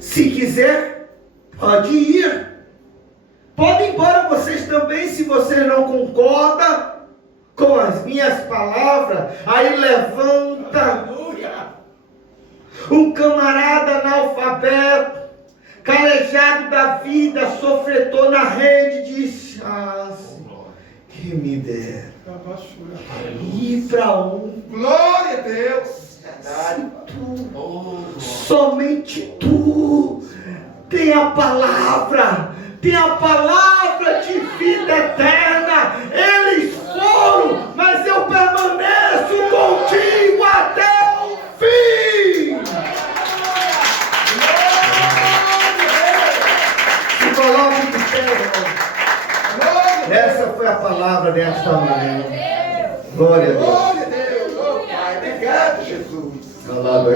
Se quiser, pode ir. Pode ir embora vocês também, se você não concorda com as minhas palavras. Aí levanta. Aleluia. Um camarada analfabeto, calejado da vida, sofredor na rede, diz: que me der. Ir para um. Glória a Deus. Se tu, somente tu, tem a palavra de vida eterna. Eles foram, mas eu permaneço contigo até o fim. Se coloque de pé, irmão. Essa foi a palavra desta manhã. Glória a Deus. Glória a Deus. Oh, Pai, obrigado, Jesus. Alaba,